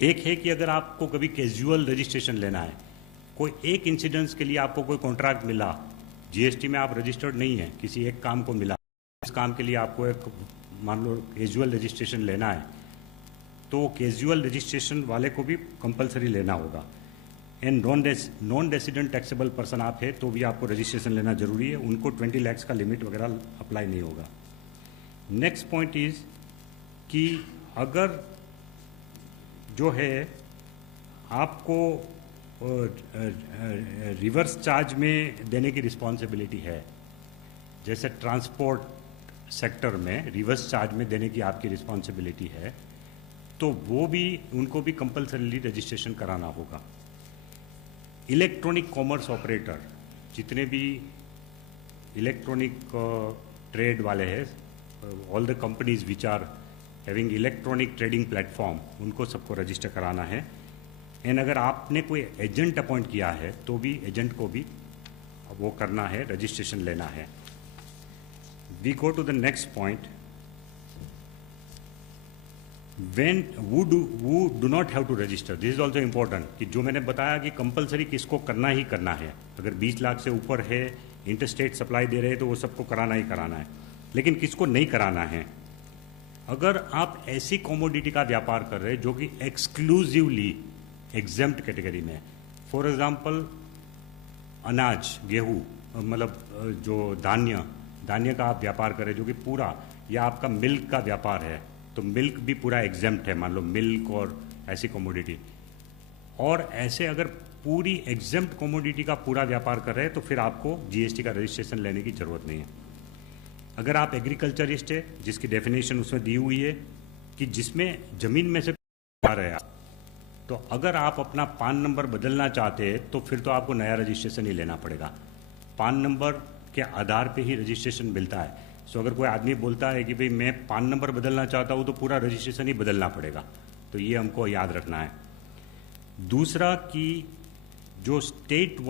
एक है कि अगर आपको कभी कैजुअल रजिस्ट्रेशन लेना है, कोई एक इंसिडेंस के लिए आपको कोई कॉन्ट्रैक्ट मिला, जीएसटी में आप रजिस्टर्ड नहीं है, किसी एक काम को मिला, इस काम के लिए आपको एक मान लो कैजुअल रजिस्ट्रेशन लेना है, तो कैजुअल रजिस्ट्रेशन वाले को भी कंपलसरी लेना होगा। And non resident taxable person आप है तो भी आपको रजिस्ट्रेशन लेना जरूरी है, उनको 20 लाख का लिमिट वगैरह अप्लाई नहीं होगा। नेक्स्ट पॉइंट इज कि अगर जो है आपको रिवर्स चार्ज में देने की रिस्पॉन्सिबिलिटी है, जैसे ट्रांसपोर्ट सेक्टर में रिवर्स चार्ज में देने की आपकी रिस्पॉन्सिबिलिटी है, तो वो भी उनको भी कंपल्सरीली रजिस्ट्रेशन कराना होगा। इलेक्ट्रॉनिक कॉमर्स ऑपरेटर, जितने भी इलेक्ट्रॉनिक ट्रेड वाले हैं, all the companies which are having electronic trading platform, उनको सबको रजिस्टर कराना है। एंड अगर आपने कोई एजेंट अपॉइंट किया है तो भी एजेंट को भी वो करना है, रजिस्ट्रेशन लेना है। We go to the next point, when who do not have to register, this is also important, कि जो मैंने बताया कि कंपलसरी किसको करना ही करना है, अगर 20 लाख से ऊपर है, इंटरस्टेट सप्लाई दे रहे हैं तो वो सबको कराना ही कराना है, लेकिन किसको नहीं कराना है। अगर आप ऐसी कमोडिटी का व्यापार कर रहे हैं जो कि एक्सक्लूसिवली एग्जेम्प्ट कैटेगरी में, फॉर एग्जांपल अनाज, गेहूँ, मतलब जो धान्य का आप व्यापार करें जो कि पूरा, या आपका मिल्क का व्यापार है तो मिल्क भी पूरा एग्जेम्प्ट है, मान लो मिल्क और ऐसी कमोडिटी, और ऐसे अगर पूरी एग्जेम्प्ट कमोडिटी का पूरा व्यापार कर रहे हैं तो फिर आपको जीएसटी का रजिस्ट्रेशन लेने की जरूरत नहीं है। अगर आप एग्रीकल्चरिस्ट है, जिसकी डेफिनेशन उसमें दी हुई है कि जिसमें जमीन में से आ रहे हैं, तो अगर आप अपना पान नंबर बदलना चाहते हैं तो फिर तो आपको नया रजिस्ट्रेशन ही लेना पड़ेगा। पान नंबर के आधार पे ही रजिस्ट्रेशन मिलता है। सो अगर कोई आदमी बोलता है कि भाई मैं पान नंबर बदलना चाहता हूँ तो पूरा रजिस्ट्रेशन ही बदलना पड़ेगा, तो ये हमको याद रखना है। दूसरा कि जो स्टेट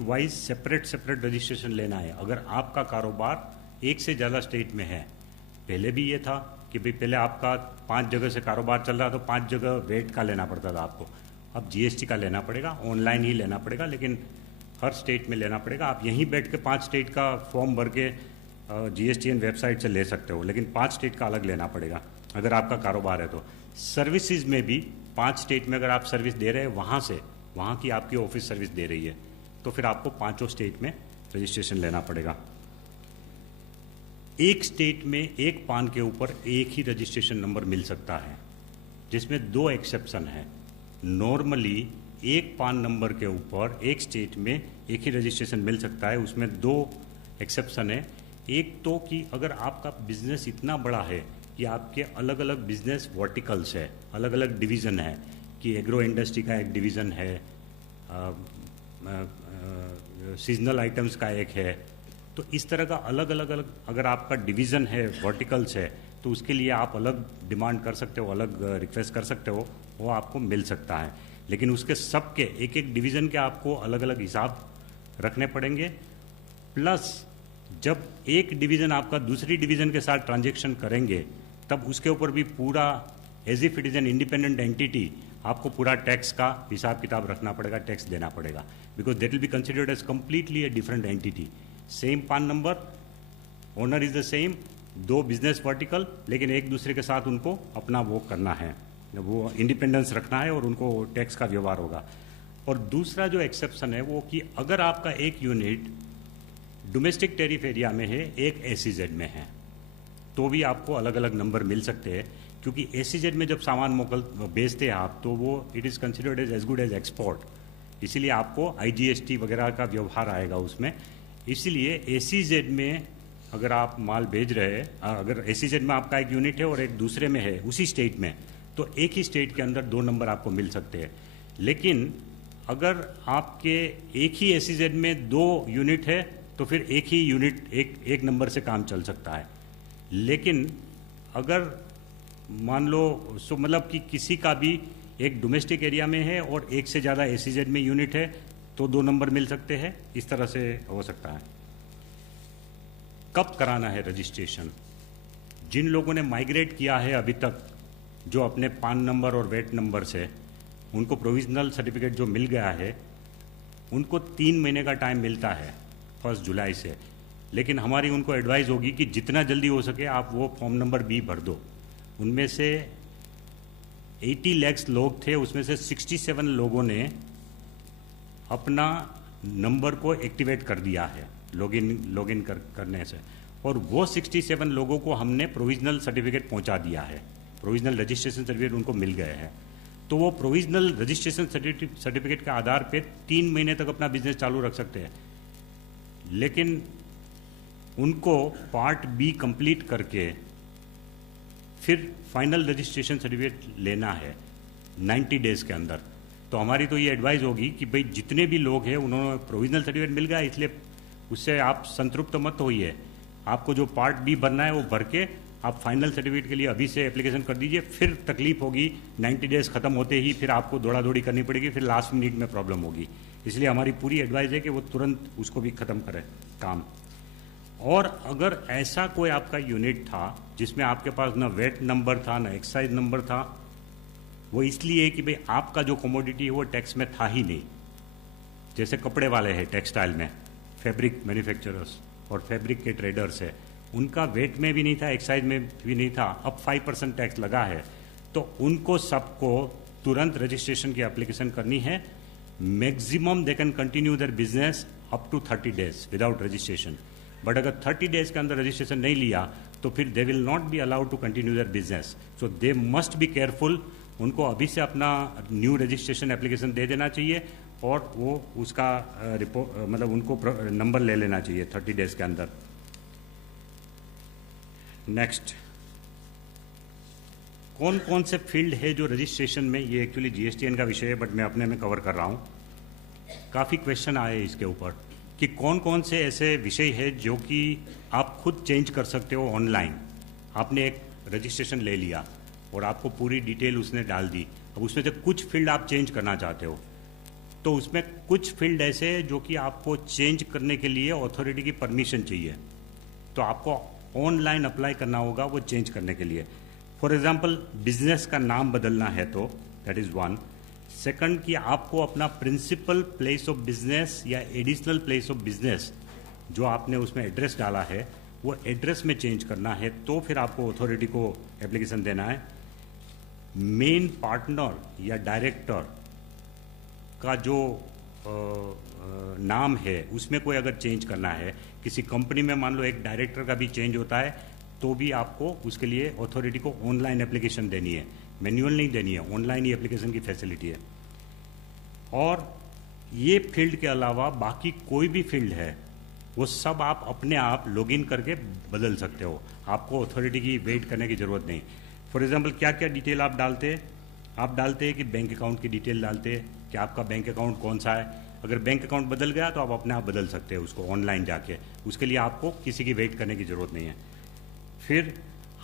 वाइज सेपरेट रजिस्ट्रेशन लेना है। अगर आपका कारोबार एक से ज़्यादा स्टेट में है, पहले भी ये था कि भाई पहले आपका 5 जगह से कारोबार चल रहा तो 5 जगह वेट का लेना पड़ता था आपको, अब जीएसटी का लेना पड़ेगा, ऑनलाइन ही लेना पड़ेगा, लेकिन हर स्टेट में लेना पड़ेगा। आप यहीं बैठ के 5 स्टेट का फॉर्म भर के जीएसटीएन वेबसाइट से ले सकते हो, लेकिन 5 स्टेट का अलग लेना पड़ेगा अगर आपका कारोबार है तो। सर्विसेज में भी 5 स्टेट में अगर आप सर्विस दे रहे हैं, वहाँ की आपकी ऑफिस सर्विस दे रही है, तो फिर आपको 5 स्टेट में रजिस्ट्रेशन लेना पड़ेगा। एक स्टेट में एक पान के ऊपर एक ही रजिस्ट्रेशन नंबर मिल सकता है, जिसमें 2 एक्सेप्शन है। नॉर्मली एक पान नंबर के ऊपर एक स्टेट में एक ही रजिस्ट्रेशन मिल सकता है, उसमें 2 एक्सेप्शन है। एक तो कि अगर आपका बिजनेस इतना बड़ा है कि आपके अलग अलग बिजनेस वर्टिकल्स है, अलग अलग डिवीज़न है, कि एग्रो इंडस्ट्री का एक डिवीज़न है, सीजनल आइटम्स का एक है, तो इस तरह का अलग अलग अगर आपका डिवीज़न है, वर्टिकल्स है, तो उसके लिए आप अलग डिमांड कर सकते हो, अलग रिक्वेस्ट कर सकते हो, वो आपको मिल सकता है। लेकिन उसके सबके एक एक डिवीज़न के आपको अलग अलग हिसाब रखने पड़ेंगे। प्लस जब एक डिवीज़न आपका दूसरी डिवीज़न के साथ ट्रांजैक्शन करेंगे तब उसके ऊपर भी पूरा as if it is an independent entity आपको पूरा टैक्स का हिसाब किताब रखना पड़ेगा, टैक्स देना पड़ेगा, because that will be considered as completely a different entity. Same PAN number, owner is the same, 2 business vertical, लेकिन एक दूसरे के साथ उनको अपना वो करना है, वो इंडिपेंडेंस रखना है और उनको टैक्स का व्यवहार होगा। और दूसरा जो एक्सेप्शन है वो कि अगर आपका एक यूनिट डोमेस्टिक टेरिफ एरिया में है, एक एसीजेड में है, तो भी आपको अलग अलग नंबर मिल सकते हैं, क्योंकि एसीजेड में जब सामान बेचते हैं आप, तो वो it is considered as good as export, इसीलिए आपको आईजीएसटी वगैरह का व्यवहार आएगा उसमें। इसीलिए एसीजेड में अगर आप माल भेज रहे हैं, अगर एसीजेड में आपका एक यूनिट है और एक दूसरे में है उसी स्टेट में, तो एक ही स्टेट के अंदर 2 नंबर आपको मिल सकते हैं। लेकिन अगर आपके एक ही एसीजेड में 2 यूनिट है तो फिर एक ही यूनिट एक नंबर से काम चल सकता है। लेकिन अगर मान लो मतलब कि किसी का भी एक डोमेस्टिक एरिया में है और एक से ज़्यादा एसीजेड में यूनिट है तो 2 नंबर मिल सकते हैं, इस तरह से हो सकता है। कब कराना है रजिस्ट्रेशन? जिन लोगों ने माइग्रेट किया है अभी तक जो अपने पान नंबर और वेट नंबर से उनको प्रोविजनल सर्टिफिकेट जो मिल गया है, उनको 3 महीने का टाइम मिलता है 1 जुलाई से। लेकिन हमारी उनको एडवाइस होगी कि जितना जल्दी हो सके आप वो फॉर्म नंबर बी भर दो। उनमें से 80 लाख लोग थे, उसमें से 67 लोगों ने अपना नंबर को एक्टिवेट कर दिया है लॉगिन करने से, और वो 67 लोगों को हमने प्रोविजनल सर्टिफिकेट पहुंचा दिया है, प्रोविजनल रजिस्ट्रेशन सर्टिफिकेट उनको मिल गए हैं। तो वो प्रोविजनल रजिस्ट्रेशन सर्टिफिकेट के आधार पे 3 महीने तक अपना बिजनेस चालू रख सकते हैं। लेकिन उनको पार्ट बी कंप्लीट करके फिर फाइनल रजिस्ट्रेशन सर्टिफिकेट लेना है 90 डेज के अंदर। तो हमारी तो ये एडवाइस होगी कि भाई जितने भी लोग हैं उन्होंने प्रोविजनल सर्टिफिकेट मिल गया, इसलिए उससे आप संतृप्त मत होइए। आपको जो पार्ट बी भरना है वो भर के आप फाइनल सर्टिफिकेट के लिए अभी से एप्लीकेशन कर दीजिए। फिर तकलीफ होगी 90 डेज खत्म होते ही, फिर आपको दौड़ा दौड़ी करनी पड़ेगी, फिर लास्ट मिनट में प्रॉब्लम होगी। इसलिए हमारी पूरी एडवाइस है कि वो तुरंत उसको भी ख़त्म करें काम। और अगर ऐसा कोई आपका यूनिट था जिसमें आपके पास ना वेट नंबर था ना एक्साइज नंबर था, वो इसलिए है कि भाई आपका जो कमोडिटी है वो टैक्स में था ही नहीं। जैसे कपड़े वाले हैं टेक्सटाइल में, फैब्रिक मैन्युफैक्चरर्स और फैब्रिक के ट्रेडर्स है, उनका वेट में भी नहीं था, एक्साइज में भी नहीं था, अब 5% टैक्स लगा है। तो उनको सबको तुरंत रजिस्ट्रेशन की एप्लीकेशन करनी है। Maximum they can continue their business up to 30 days without registration. But अगर 30 डेज के अंदर रजिस्ट्रेशन नहीं लिया तो फिर they will not be allowed to continue their business. So they must be careful. उनको अभी से अपना न्यू रजिस्ट्रेशन एप्लीकेशन दे देना चाहिए और वो उसका मतलब उनको नंबर ले लेना चाहिए 30 डेज के अंदर। नेक्स्ट, कौन कौन से फील्ड है जो रजिस्ट्रेशन में, ये एक्चुअली जीएसटीएन का विषय है बट मैं अपने में कवर कर रहा हूँ। काफ़ी क्वेश्चन आए इसके ऊपर कि कौन कौन से ऐसे विषय है जो कि आप खुद चेंज कर सकते हो ऑनलाइन। आपने एक रजिस्ट्रेशन ले लिया और आपको पूरी डिटेल उसने डाल दी, अब उसमें से कुछ फील्ड आप चेंज करना चाहते हो, तो उसमें कुछ फील्ड ऐसे हैं जो कि आपको चेंज करने के लिए अथॉरिटी की परमिशन चाहिए, तो आपको ऑनलाइन अप्लाई करना होगा वो चेंज करने के लिए। फॉर एग्जाम्पल बिजनेस का नाम बदलना है तो दैट इज़ वन। सेकंड कि आपको अपना प्रिंसिपल प्लेस ऑफ बिजनेस या एडिशनल प्लेस ऑफ बिजनेस जो आपने उसमें एड्रेस डाला है वो एड्रेस में चेंज करना है, तो फिर आपको अथॉरिटी को एप्लीकेशन देना है। मेन पार्टनर या डायरेक्टर का जो नाम है उसमें कोई अगर चेंज करना है, किसी कंपनी में मान लो एक डायरेक्टर का भी चेंज होता है, तो भी आपको उसके लिए अथॉरिटी को ऑनलाइन एप्लीकेशन देनी है, मैनुअल नहीं देनी है, ऑनलाइन ही एप्लीकेशन की फैसिलिटी है। और ये फील्ड के अलावा बाकी कोई भी फील्ड है वो सब आप अपने आप लॉगिन करके बदल सकते हो, आपको अथॉरिटी की वेट करने की ज़रूरत नहीं। फॉर एग्जांपल क्या क्या डिटेल आप डालते हैं, आप डालते हैं कि बैंक अकाउंट की डिटेल डालते हैं कि आपका बैंक अकाउंट कौन सा है। अगर बैंक अकाउंट बदल गया तो आप अपने आप बदल सकते हैं उसको ऑनलाइन जाके, उसके लिए आपको किसी की वेट करने की ज़रूरत नहीं है। फिर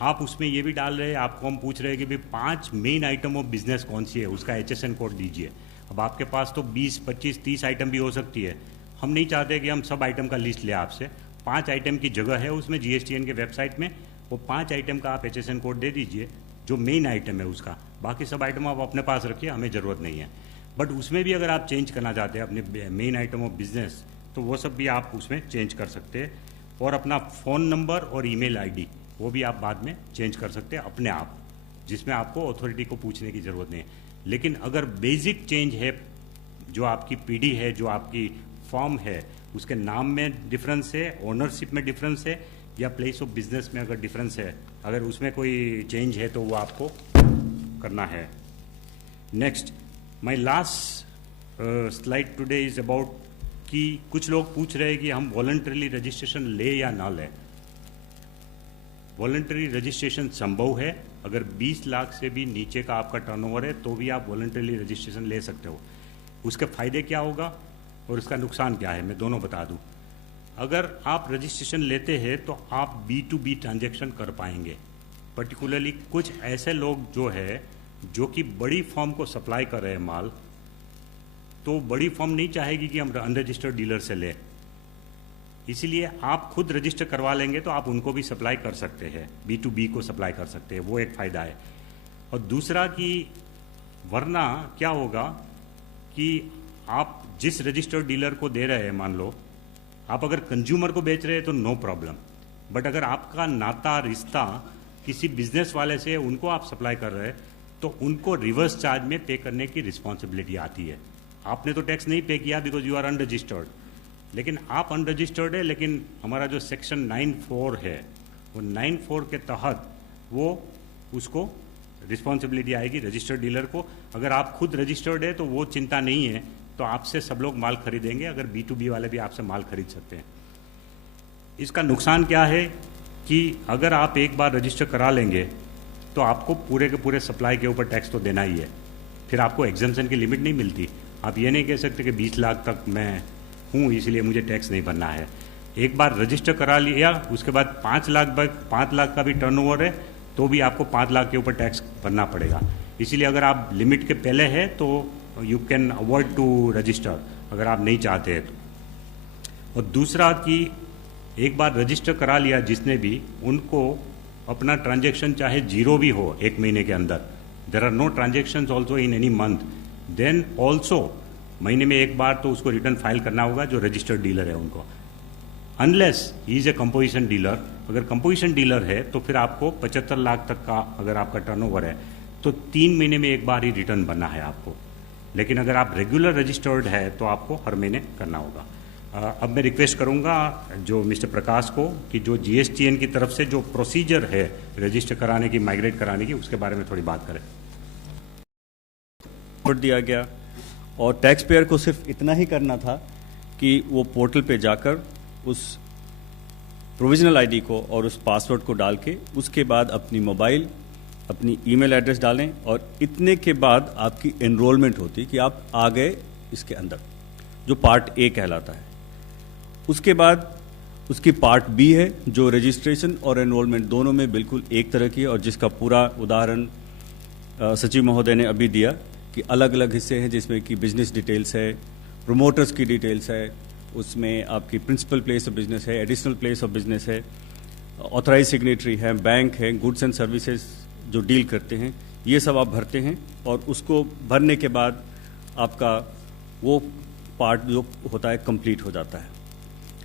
आप उसमें ये भी डाल रहे हैं, आपको हम पूछ रहे हैं कि भाई 5 मेन आइटम ऑफ बिजनेस कौन सी है, उसका HSN कोड दीजिए। अब आपके पास तो 20, 25, 30 आइटम भी हो सकती है, हम नहीं चाहते कि हम सब आइटम का लिस्ट लें आपसे। 5 आइटम की जगह है उसमें जीएसटीएन के वेबसाइट में, वो 5 आइटम का आप HSN कोड दे दीजिए जो मेन आइटम है उसका, बाकी सब आइटम आप अपने पास रखिए, हमें ज़रूरत नहीं है। बट उसमें भी अगर आप चेंज करना चाहते हैं अपने मेन आइटम ऑफ बिजनेस, तो वो सब भी आप उसमें चेंज कर सकते हैं। और अपना फ़ोन नंबर और ईमेल आईडी वो भी आप बाद में चेंज कर सकते हैं अपने आप, जिसमें आपको अथॉरिटी को पूछने की ज़रूरत नहीं है। लेकिन अगर बेसिक चेंज है, जो आपकी पीढ़ी है, जो आपकी फॉर्म है, उसके नाम में डिफरेंस है, ओनरशिप में डिफरेंस है, या प्लेस ऑफ बिजनेस में अगर डिफरेंस है, अगर उसमें कोई चेंज है तो वो आपको करना है। Next, my last slide today is about कि कुछ लोग पूछ रहे हैं कि हम वॉलंटरीली रजिस्ट्रेशन ले या ना लें। वॉलंटरी रजिस्ट्रेशन संभव है, अगर 20 लाख से भी नीचे का आपका टर्नओवर है तो भी आप वॉलंटरीली रजिस्ट्रेशन ले सकते हो। उसके फ़ायदे क्या होगा और उसका नुकसान क्या है, मैं दोनों बता दूं। अगर आप रजिस्ट्रेशन लेते हैं तो आप B2B ट्रांजैक्शन कर पाएंगे। पर्टिकुलरली कुछ ऐसे लोग जो है जो कि बड़ी फर्म को सप्लाई कर रहे हैं माल, तो बड़ी फर्म नहीं चाहेगी कि हम अनरजिस्टर्ड डीलर से लें, इसीलिए आप खुद रजिस्टर करवा लेंगे तो आप उनको भी सप्लाई कर सकते हैं, B2B को सप्लाई कर सकते हैं, वो एक फ़ायदा है। और दूसरा कि वरना क्या होगा कि आप जिस रजिस्टर्ड डीलर को दे रहे हैं, मान लो आप अगर कंज्यूमर को बेच रहे हैं तो नो प्रॉब्लम, बट अगर आपका नाता रिश्ता किसी बिजनेस वाले से उनको आप सप्लाई कर रहे हैं तो उनको रिवर्स चार्ज में पे करने की रिस्पॉन्सिबिलिटी आती है। आपने तो टैक्स नहीं पे किया बिकॉज यू आर अनरजिस्टर्ड, लेकिन आप अनरजिस्टर्ड है, लेकिन हमारा जो सेक्शन 9(4) है वो 9(4) के तहत वो उसको रिस्पॉन्सिबिलिटी आएगी रजिस्टर्ड डीलर को। अगर आप खुद रजिस्टर्ड है तो वो चिंता नहीं है, तो आपसे सब लोग माल खरीदेंगे, अगर B2B वाले भी आपसे माल खरीद सकते हैं। इसका नुकसान क्या है कि अगर आप एक बार रजिस्टर करा लेंगे तो आपको पूरे के पूरे सप्लाई के ऊपर टैक्स तो देना ही है, फिर आपको एग्जम्पशन की लिमिट नहीं मिलती। आप ये नहीं कह सकते कि 20 लाख तक मैं हूँ इसलिए मुझे टैक्स नहीं भरना है। एक बार रजिस्टर करा लिया उसके बाद 5 लाख का भी टर्नओवर है तो भी आपको 5 लाख के ऊपर टैक्स भरना पड़ेगा। इसीलिए अगर आप लिमिट के पहले है तो you can avoid to register अगर आप नहीं चाहते हैं तो। और दूसरा कि एक बार रजिस्टर करा लिया जिसने भी, उनको अपना ट्रांजैक्शन चाहे जीरो भी हो एक महीने के अंदर, there are no transactions also in any month, then also महीने में एक बार तो उसको रिटर्न फाइल करना होगा जो रजिस्टर्ड डीलर है उनको, unless he is a composition dealer. अगर कंपोजिशन डीलर है तो फिर आपको 75 लाख तक का अगर आपका टर्नओवर है तो 3 महीने में एक बार ही रिटर्न बनना है आपको, लेकिन अगर आप रेगुलर रजिस्टर्ड है तो आपको हर महीने करना होगा। अब मैं रिक्वेस्ट करूंगा जो मिस्टर प्रकाश को कि जो GSTN की तरफ से जो प्रोसीजर है रजिस्टर कराने की, माइग्रेट कराने की, उसके बारे में थोड़ी बात करें। दिया गया और टैक्स पेयर को सिर्फ इतना ही करना था कि वो पोर्टल पे जाकर उस प्रोविजनल आईडी को और उस पासवर्ड को डाल के उसके बाद अपनी मोबाइल, अपनी ईमेल एड्रेस डालें और इतने के बाद आपकी एनरोलमेंट होती कि आप आ गए इसके अंदर, जो पार्ट A कहलाता है। उसके बाद उसकी पार्ट B है जो रजिस्ट्रेशन और एनरोलमेंट दोनों में बिल्कुल एक तरह की है और जिसका पूरा उदाहरण सचिव महोदय ने अभी दिया कि अलग अलग हिस्से हैं जिसमें कि बिजनेस डिटेल्स है, प्रोमोटर्स की डिटेल्स है, उसमें आपकी प्रिंसिपल प्लेस ऑफ बिजनेस है, एडिशनल प्लेस ऑफ बिजनेस है, ऑथराइज सिग्नेटरी है, बैंक है, गुड्स एंड सर्विसेज जो डील करते हैं, ये सब आप भरते हैं और उसको भरने के बाद आपका वो पार्ट जो होता है कंप्लीट हो जाता है।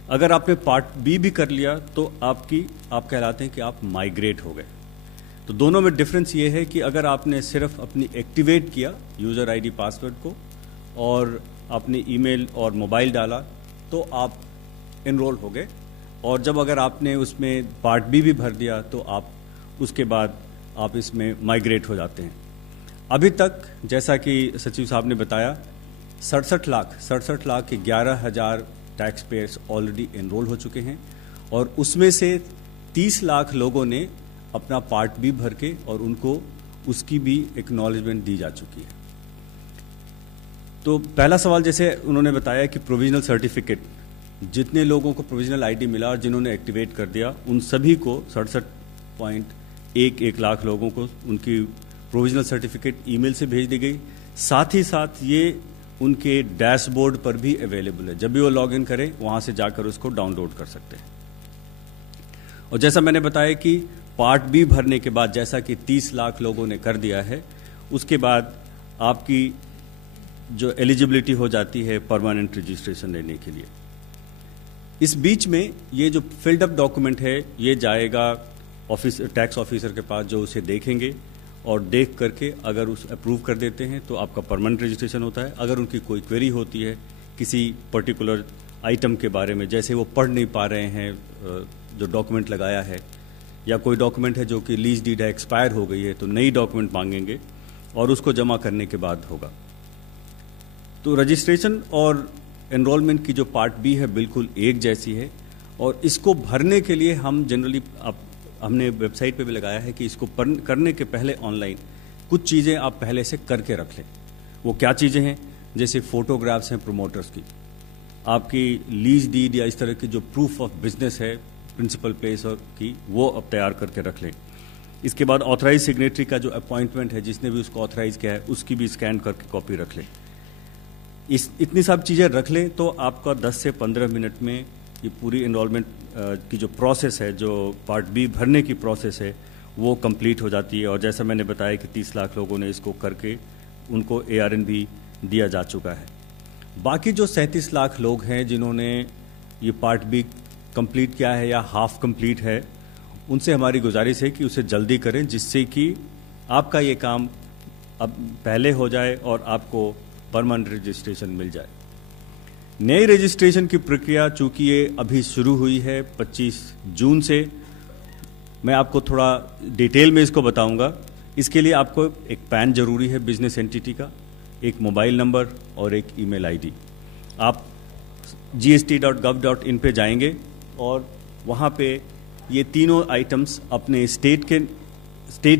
अगर आपने पार्ट B भी कर लिया तो आप कहलाते हैं कि आप माइग्रेट हो गए। तो दोनों में डिफरेंस ये है कि अगर आपने सिर्फ अपनी एक्टिवेट किया यूज़र आईडी पासवर्ड को और आपने ईमेल और मोबाइल डाला तो आप एनरोल हो गए, और जब अगर आपने उसमें पार्ट B भी भर दिया तो आप उसके बाद आप इसमें माइग्रेट हो जाते हैं। अभी तक जैसा कि सचिव साहब ने बताया 67 लाख के 11,000 टैक्स पेयर्स ऑलरेडी एनरोल हो चुके हैं और उसमें से 30 लाख लोगों ने अपना पार्ट B भर के और उनको उसकी भी एक्नॉलेजमेंट दी जा चुकी है। तो पहला सवाल जैसे उन्होंने बताया कि प्रोविजनल सर्टिफिकेट, जितने लोगों को प्रोविजनल आईडी मिला और जिन्होंने एक्टिवेट कर दिया उन सभी को 67.11 लाख लोगों को उनकी प्रोविजनल सर्टिफिकेट ईमेल से भेज दी गई। साथ ही साथ ये उनके डैशबोर्ड पर भी अवेलेबल है, जब भी वो लॉगिन करें वहाँ से जाकर उसको डाउनलोड कर सकते हैं। और जैसा मैंने बताया कि पार्ट B भरने के बाद जैसा कि 30 लाख लोगों ने कर दिया है, उसके बाद आपकी जो एलिजिबिलिटी हो जाती है परमानेंट रजिस्ट्रेशन लेने के लिए। इस बीच में ये जो फिल्ड अप डॉक्यूमेंट है ये जाएगा टैक्स ऑफिसर के पास, जो उसे देखेंगे और देख करके अगर उस अप्रूव कर देते हैं तो आपका परमानेंट रजिस्ट्रेशन होता है। अगर उनकी कोई क्वेरी होती है किसी पर्टिकुलर आइटम के बारे में, जैसे वो पढ़ नहीं पा रहे हैं जो डॉक्यूमेंट लगाया है, या कोई डॉक्यूमेंट है जो कि लीज डीड है एक्सपायर हो गई है तो नई डॉक्यूमेंट मांगेंगे और उसको जमा करने के बाद होगा। तो रजिस्ट्रेशन और एनरोलमेंट की जो पार्ट B है बिल्कुल एक जैसी है और इसको भरने के लिए हम जनरली हमने वेबसाइट पे भी लगाया है कि इसको करने के पहले ऑनलाइन कुछ चीज़ें आप पहले से करके रख लें। वो क्या चीज़ें हैं? जैसे फोटोग्राफ्स हैं प्रोमोटर्स की, आपकी लीज डीड या इस तरह की जो प्रूफ ऑफ बिजनेस है प्रिंसिपल प्लेस और की, वो अब तैयार करके रख लें। इसके बाद ऑथराइज सिग्नेटरी का जो अपॉइंटमेंट है, जिसने भी उसको ऑथराइज किया है, उसकी भी स्कैन करके कॉपी रख लें। इतनी सब चीज़ें रख लें तो आपका 10 से 15 मिनट में ये पूरी एनरोलमेंट की जो प्रोसेस है, जो पार्ट B भरने की प्रोसेस है, वो कंप्लीट हो जाती है। और जैसा मैंने बताया कि 30 लाख लोगों ने इसको करके उनको ARN भी दिया जा चुका है। बाकी जो 37 लाख लोग हैं जिन्होंने ये पार्ट बी कंप्लीट किया है या हाफ कंप्लीट है, उनसे हमारी गुजारिश है कि उसे जल्दी करें, जिससे कि आपका ये काम अब पहले हो जाए और आपको परमानेंट रजिस्ट्रेशन मिल जाए। नई रजिस्ट्रेशन की प्रक्रिया चूंकि ये अभी शुरू हुई है 25 जून से, मैं आपको थोड़ा डिटेल में इसको बताऊंगा। इसके लिए आपको एक पैन जरूरी है बिजनेस एंटिटी का, एक मोबाइल नंबर और एक ईमेल आईडी। आप gst.gov.in पे जाएंगे और वहाँ पे ये तीनों आइटम्स अपने स्टेट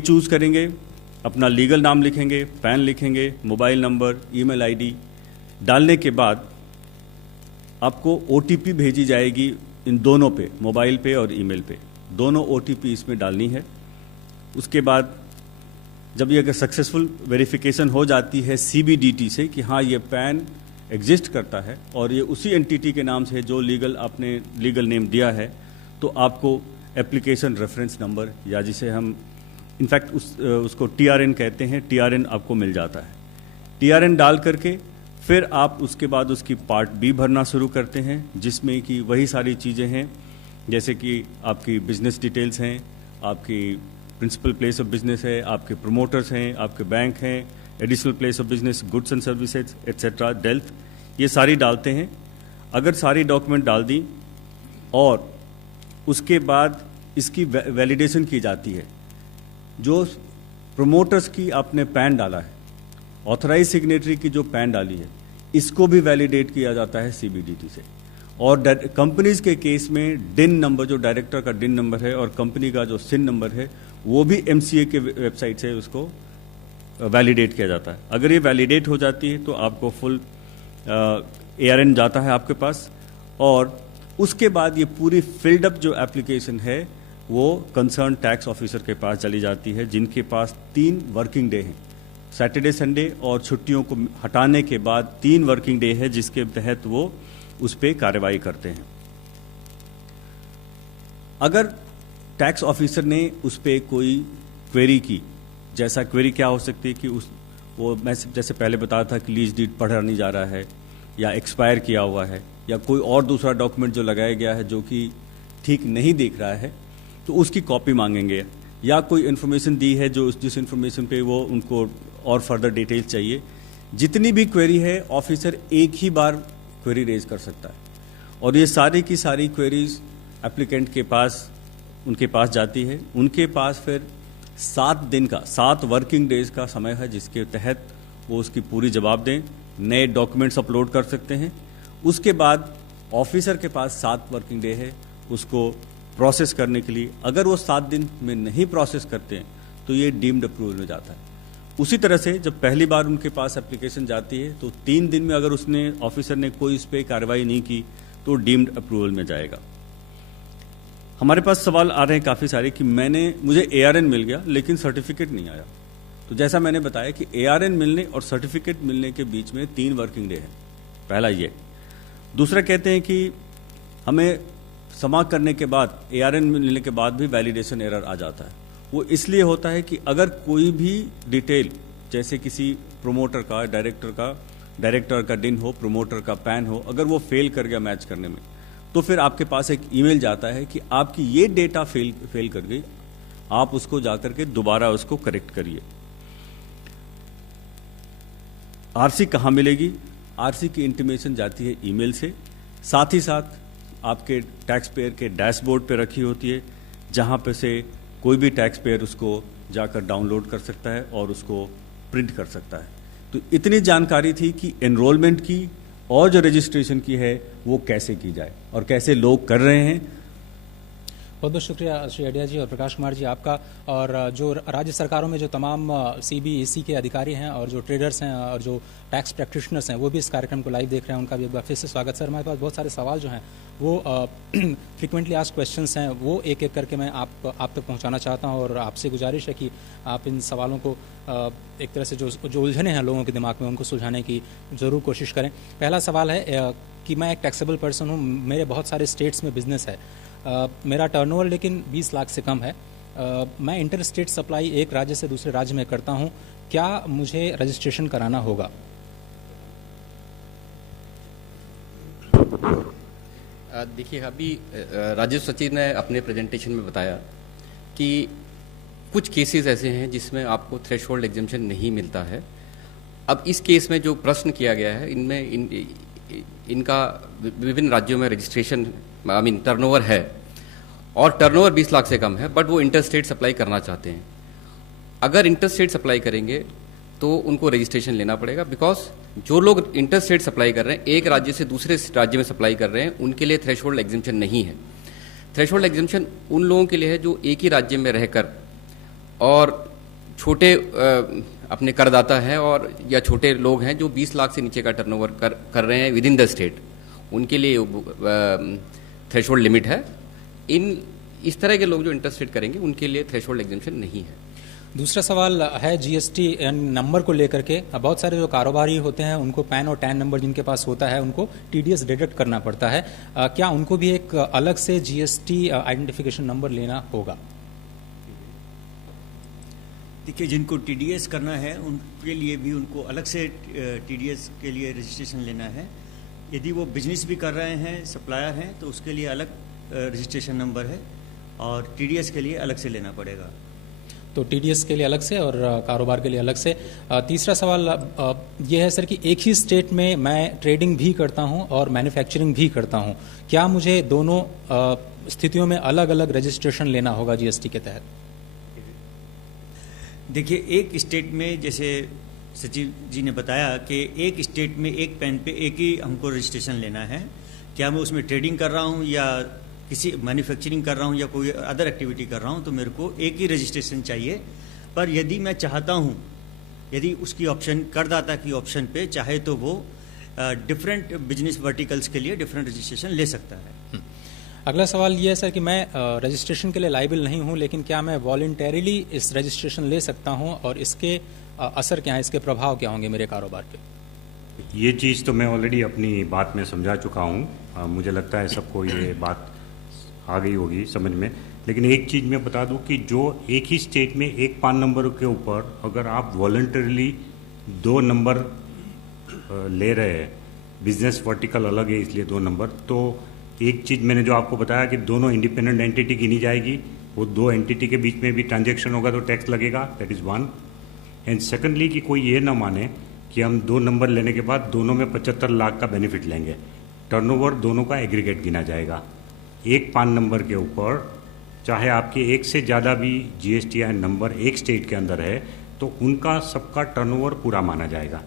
चूज़ करेंगे, अपना लीगल नाम लिखेंगे, पैन लिखेंगे, मोबाइल नंबर, ईमेल आईडी डालने के बाद आपको OTP भेजी जाएगी इन दोनों पे, मोबाइल पे और ईमेल पे, दोनों OTP इसमें डालनी है। उसके बाद जब ये अगर सक्सेसफुल वेरिफिकेशन हो जाती है CBDT से कि हाँ ये पैन एग्जिस्ट करता है और ये उसी एंटिटी के नाम से है जो आपने लीगल नेम दिया है, तो आपको एप्लीकेशन रेफरेंस नंबर या जिसे हम इनफैक्ट उसको TRN कहते हैं, TRN आपको मिल जाता है। TRN डाल करके फिर आप उसके बाद उसकी पार्ट बी भरना शुरू करते हैं, जिसमें कि वही सारी चीज़ें हैं जैसे कि आपकी बिजनेस डिटेल्स हैं, आपकी प्रिंसिपल प्लेस ऑफ बिजनेस है, आपके प्रोमोटर्स हैं, आपके बैंक हैं, additional place of business, goods and services etcetera, dealt, ये सारी डालते हैं। अगर सारी डॉक्यूमेंट डाल दी और उसके बाद इसकी वैलिडेशन की जाती है, जो प्रोमोटर्स की आपने पैन डाला है, ऑथराइज सिग्नेटरी की जो पैन डाली है, इसको भी वैलिडेट किया जाता है CBDT से। और कंपनीज के केस में डिन नंबर, जो डायरेक्टर का डिन नंबर है और कंपनी का जो सिन नंबर है, वो भी MCA के वेबसाइट से उसको वैलिडेट किया जाता है। अगर ये वैलिडेट हो जाती है तो आपको फुल ARN जाता है आपके पास, और उसके बाद ये पूरी फिल्ड अप जो एप्लीकेशन है वो कंसर्न टैक्स ऑफिसर के पास चली जाती है, जिनके पास 3 वर्किंग डे हैं, सैटरडे संडे और छुट्टियों को हटाने के बाद 3 वर्किंग डे है, जिसके तहत वो उस पर कार्रवाई करते हैं। अगर टैक्स ऑफिसर ने उस पर कोई क्वेरी की, जैसा क्वेरी क्या हो सकती है कि वो मैं जैसे पहले बताया था कि लीज डीड पढ़ा नहीं जा रहा है या एक्सपायर किया हुआ है या कोई और दूसरा डॉक्यूमेंट जो लगाया गया है जो कि ठीक नहीं दिख रहा है, तो उसकी कॉपी मांगेंगे, या कोई इन्फॉर्मेशन दी है जो जिस इन्फॉर्मेशन पे वो उनको और फर्दर डिटेल्स चाहिए। जितनी भी क्वेरी है ऑफिसर एक ही बार क्वेरी रेज कर सकता है, और ये सारी की सारी क्वेरीज एप्लीकेंट के पास उनके पास जाती है। उनके पास फिर 7 दिन का 7 वर्किंग डेज का समय है, जिसके तहत वो उसकी पूरी जवाब दें, नए डॉक्यूमेंट्स अपलोड कर सकते हैं। उसके बाद ऑफिसर के पास 7 वर्किंग डे है उसको प्रोसेस करने के लिए। अगर वो 7 दिन में नहीं प्रोसेस करते हैं तो ये डीम्ड अप्रूवल में जाता है। उसी तरह से जब पहली बार उनके पास एप्लीकेशन जाती है तो 3 दिन में अगर उसने ऑफिसर ने कोई इस पर कार्रवाई नहीं की तो डीम्ड अप्रूवल में जाएगा। हमारे पास सवाल आ रहे हैं काफ़ी सारे कि मुझे ARN मिल गया लेकिन सर्टिफिकेट नहीं आया। तो जैसा मैंने बताया कि ARN मिलने और सर्टिफिकेट मिलने के बीच में 3 वर्किंग डे है, पहला ये। दूसरा कहते हैं कि हमें समाप्त करने के बाद ARN मिलने के बाद भी वैलिडेशन एरर आ जाता है। वो इसलिए होता है कि अगर कोई भी डिटेल, जैसे किसी प्रोमोटर का, डायरेक्टर का डिन हो, प्रोमोटर का पैन हो, अगर वो फेल कर गया मैच करने में, तो फिर आपके पास एक ईमेल जाता है कि आपकी ये डेटा फेल कर गई, आप उसको जाकर के दोबारा उसको करेक्ट करिए। RC कहाँ मिलेगी? RC की इंटीमेशन जाती है ईमेल से, साथ ही साथ आपके टैक्स पेयर के डैशबोर्ड पे रखी होती है, जहाँ पे से कोई भी टैक्स पेयर उसको जाकर डाउनलोड कर सकता है और उसको प्रिंट कर सकता है। तो इतनी जानकारी थी कि एनरोलमेंट की और जो रजिस्ट्रेशन की है वो कैसे की जाए और कैसे लोग कर रहे हैं। बहुत बहुत शुक्रिया श्री अडिया जी और प्रकाश कुमार जी आपका। और जो राज्य सरकारों में जो तमाम CBEC के अधिकारी हैं और जो ट्रेडर्स हैं और जो टैक्स प्रैक्टिशनर्स हैं वो भी इस कार्यक्रम को लाइव देख रहे हैं, उनका भी एक बार फिर से स्वागत। सर, हमारे पास बहुत सारे सवाल जो हैं वो फ्रिक्वेंटली आस्क्ड क्वेश्चंस हैं, वो एक एक करके मैं आप तक पहुंचाना चाहता हूं, और आपसे गुजारिश है कि आप इन सवालों को एक तरह से जो उलझने हैं लोगों के दिमाग में उनको सुलझाने की ज़रूर कोशिश करें। पहला सवाल है कि मैं एक टैक्सेबल पर्सन हूँ, मेरे बहुत सारे स्टेट्स में बिजनेस है, मेरा टर्नओवर लेकिन 20 लाख से कम है, मैं इंटर स्टेट सप्लाई एक राज्य से दूसरे राज्य में करता हूं, क्या मुझे रजिस्ट्रेशन कराना होगा? देखिए, अभी राजस्व सचिव ने अपने प्रेजेंटेशन में बताया कि कुछ केसेस ऐसे हैं जिसमें आपको थ्रेशोल्ड एग्जेम्पशन नहीं मिलता है। अब इस केस में जो प्रश्न किया गया है, इनमें इनका विभिन्न राज्यों में रजिस्ट्रेशन टर्नओवर है और टर्नओवर 20 लाख से कम है, बट वो इंटर स्टेट सप्लाई करना चाहते हैं। अगर इंटर स्टेट सप्लाई करेंगे तो उनको रजिस्ट्रेशन लेना पड़ेगा, बिकॉज जो लोग इंटर स्टेट सप्लाई कर रहे हैं, एक राज्य से दूसरे राज्य में सप्लाई कर रहे हैं, उनके लिए थ्रेशोल्ड एग्जेम्पशन नहीं है। थ्रेशोल्ड एग्जेम्पशन उन लोगों के लिए है जो एक ही राज्य में रहकर और छोटे अपने करदाता हैं और या छोटे लोग हैं जो 20 लाख से नीचे का टर्नओवर कर रहे हैं विद इन द स्टेट, उनके लिए थ्रेशोल्ड लिमिट है। इस तरह के लोग जो इंटर स्टेट करेंगे उनके लिए थ्रेशोल्ड एग्जेम्पशन नहीं है। दूसरा सवाल है जीएसटी नंबर को लेकर के। बहुत सारे जो कारोबारी होते हैं उनको पैन और टैन नंबर जिनके पास होता है उनको टीडीएस डिडक्ट करना पड़ता है, क्या उनको भी एक अलग से जीएसटी आइडेंटिफिकेशन नंबर लेना होगा? देखिए, जिनको टीडीएस करना है उनके लिए भी उनको अलग से टीडीएस के लिए रजिस्ट्रेशन लेना है। यदि वो बिजनेस भी कर रहे हैं, सप्लायर हैं, तो उसके लिए अलग रजिस्ट्रेशन नंबर है और टीडीएस के लिए अलग से लेना पड़ेगा। तो टीडीएस के लिए अलग से और कारोबार के लिए अलग से। तीसरा सवाल ये है सर कि एक ही स्टेट में मैं ट्रेडिंग भी करता हूं और मैन्युफैक्चरिंग भी करता हूं, क्या मुझे दोनों स्थितियों में अलग अलग रजिस्ट्रेशन लेना होगा जीएसटी के तहत? देखिए, एक स्टेट में जैसे सचिव जी ने बताया कि एक स्टेट में एक पैन पे एक ही हमको रजिस्ट्रेशन लेना है। क्या मैं उसमें ट्रेडिंग कर रहा हूँ या किसी मैन्युफैक्चरिंग कर रहा हूँ या कोई अदर एक्टिविटी कर रहा हूँ, तो मेरे को एक ही रजिस्ट्रेशन चाहिए। पर यदि मैं चाहता हूँ, यदि उसकी ऑप्शन करदाता की ऑप्शन पे चाहे तो वो डिफरेंट बिजनेस वर्टिकल्स के लिए डिफरेंट रजिस्ट्रेशन ले सकता है। अगला सवाल ये है सर कि मैं रजिस्ट्रेशन के लिए लायबल नहीं हूं, लेकिन क्या मैं वॉलंटरीली इस रजिस्ट्रेशन ले सकता हूं और इसके असर क्या है, इसके प्रभाव क्या होंगे मेरे कारोबार पे? ये चीज़ तो मैं ऑलरेडी अपनी बात में समझा चुका हूँ। मुझे लगता है सबको ये बात आ गई होगी समझ में। लेकिन एक चीज़ मैं बता दूं कि जो एक ही स्टेट में एक पान नंबर के ऊपर अगर आप वॉलंटरीली 2 नंबर ले रहे हैं, बिजनेस वर्टिकल अलग है इसलिए 2 नंबर, तो एक चीज़ मैंने जो आपको बताया कि दोनों इंडिपेंडेंट एंटिटी गिनी जाएगी, वो 2 एंटिटी के बीच में भी ट्रांजैक्शन होगा तो टैक्स लगेगा, दैट इज़ 1। एंड सेकंडली कि कोई ये ना माने कि हम 2 नंबर लेने के बाद दोनों में 75 लाख का बेनिफिट लेंगे। टर्नओवर दोनों का एग्रीगेट गिना जाएगा। एक पान नंबर के ऊपर चाहे आपके एक से ज़्यादा भी जीएसटीआई नंबर एक स्टेट के अंदर है तो उनका सबका टर्नओवर पूरा माना जाएगा।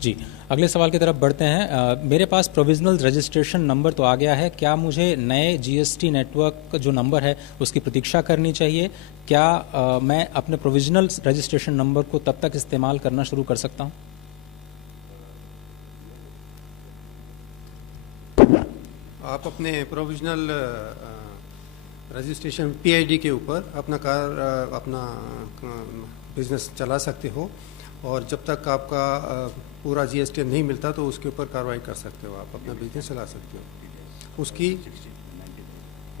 जी, अगले सवाल की तरफ बढ़ते हैं। मेरे पास प्रोविजनल रजिस्ट्रेशन नंबर तो आ गया है, क्या मुझे नए जीएसटी नेटवर्क जो नंबर है उसकी प्रतीक्षा करनी चाहिए? क्या मैं अपने प्रोविजनल रजिस्ट्रेशन नंबर को तब तक इस्तेमाल करना शुरू कर सकता हूं? आप अपने प्रोविजनल रजिस्ट्रेशन पीआईडी के ऊपर अपना बिजनेस चला सकते हो और जब तक आपका पूरा जीएसटी नहीं मिलता तो उसके ऊपर कार्रवाई कर सकते हो, आप अपना बिजनेस चला सकते हो। उसकी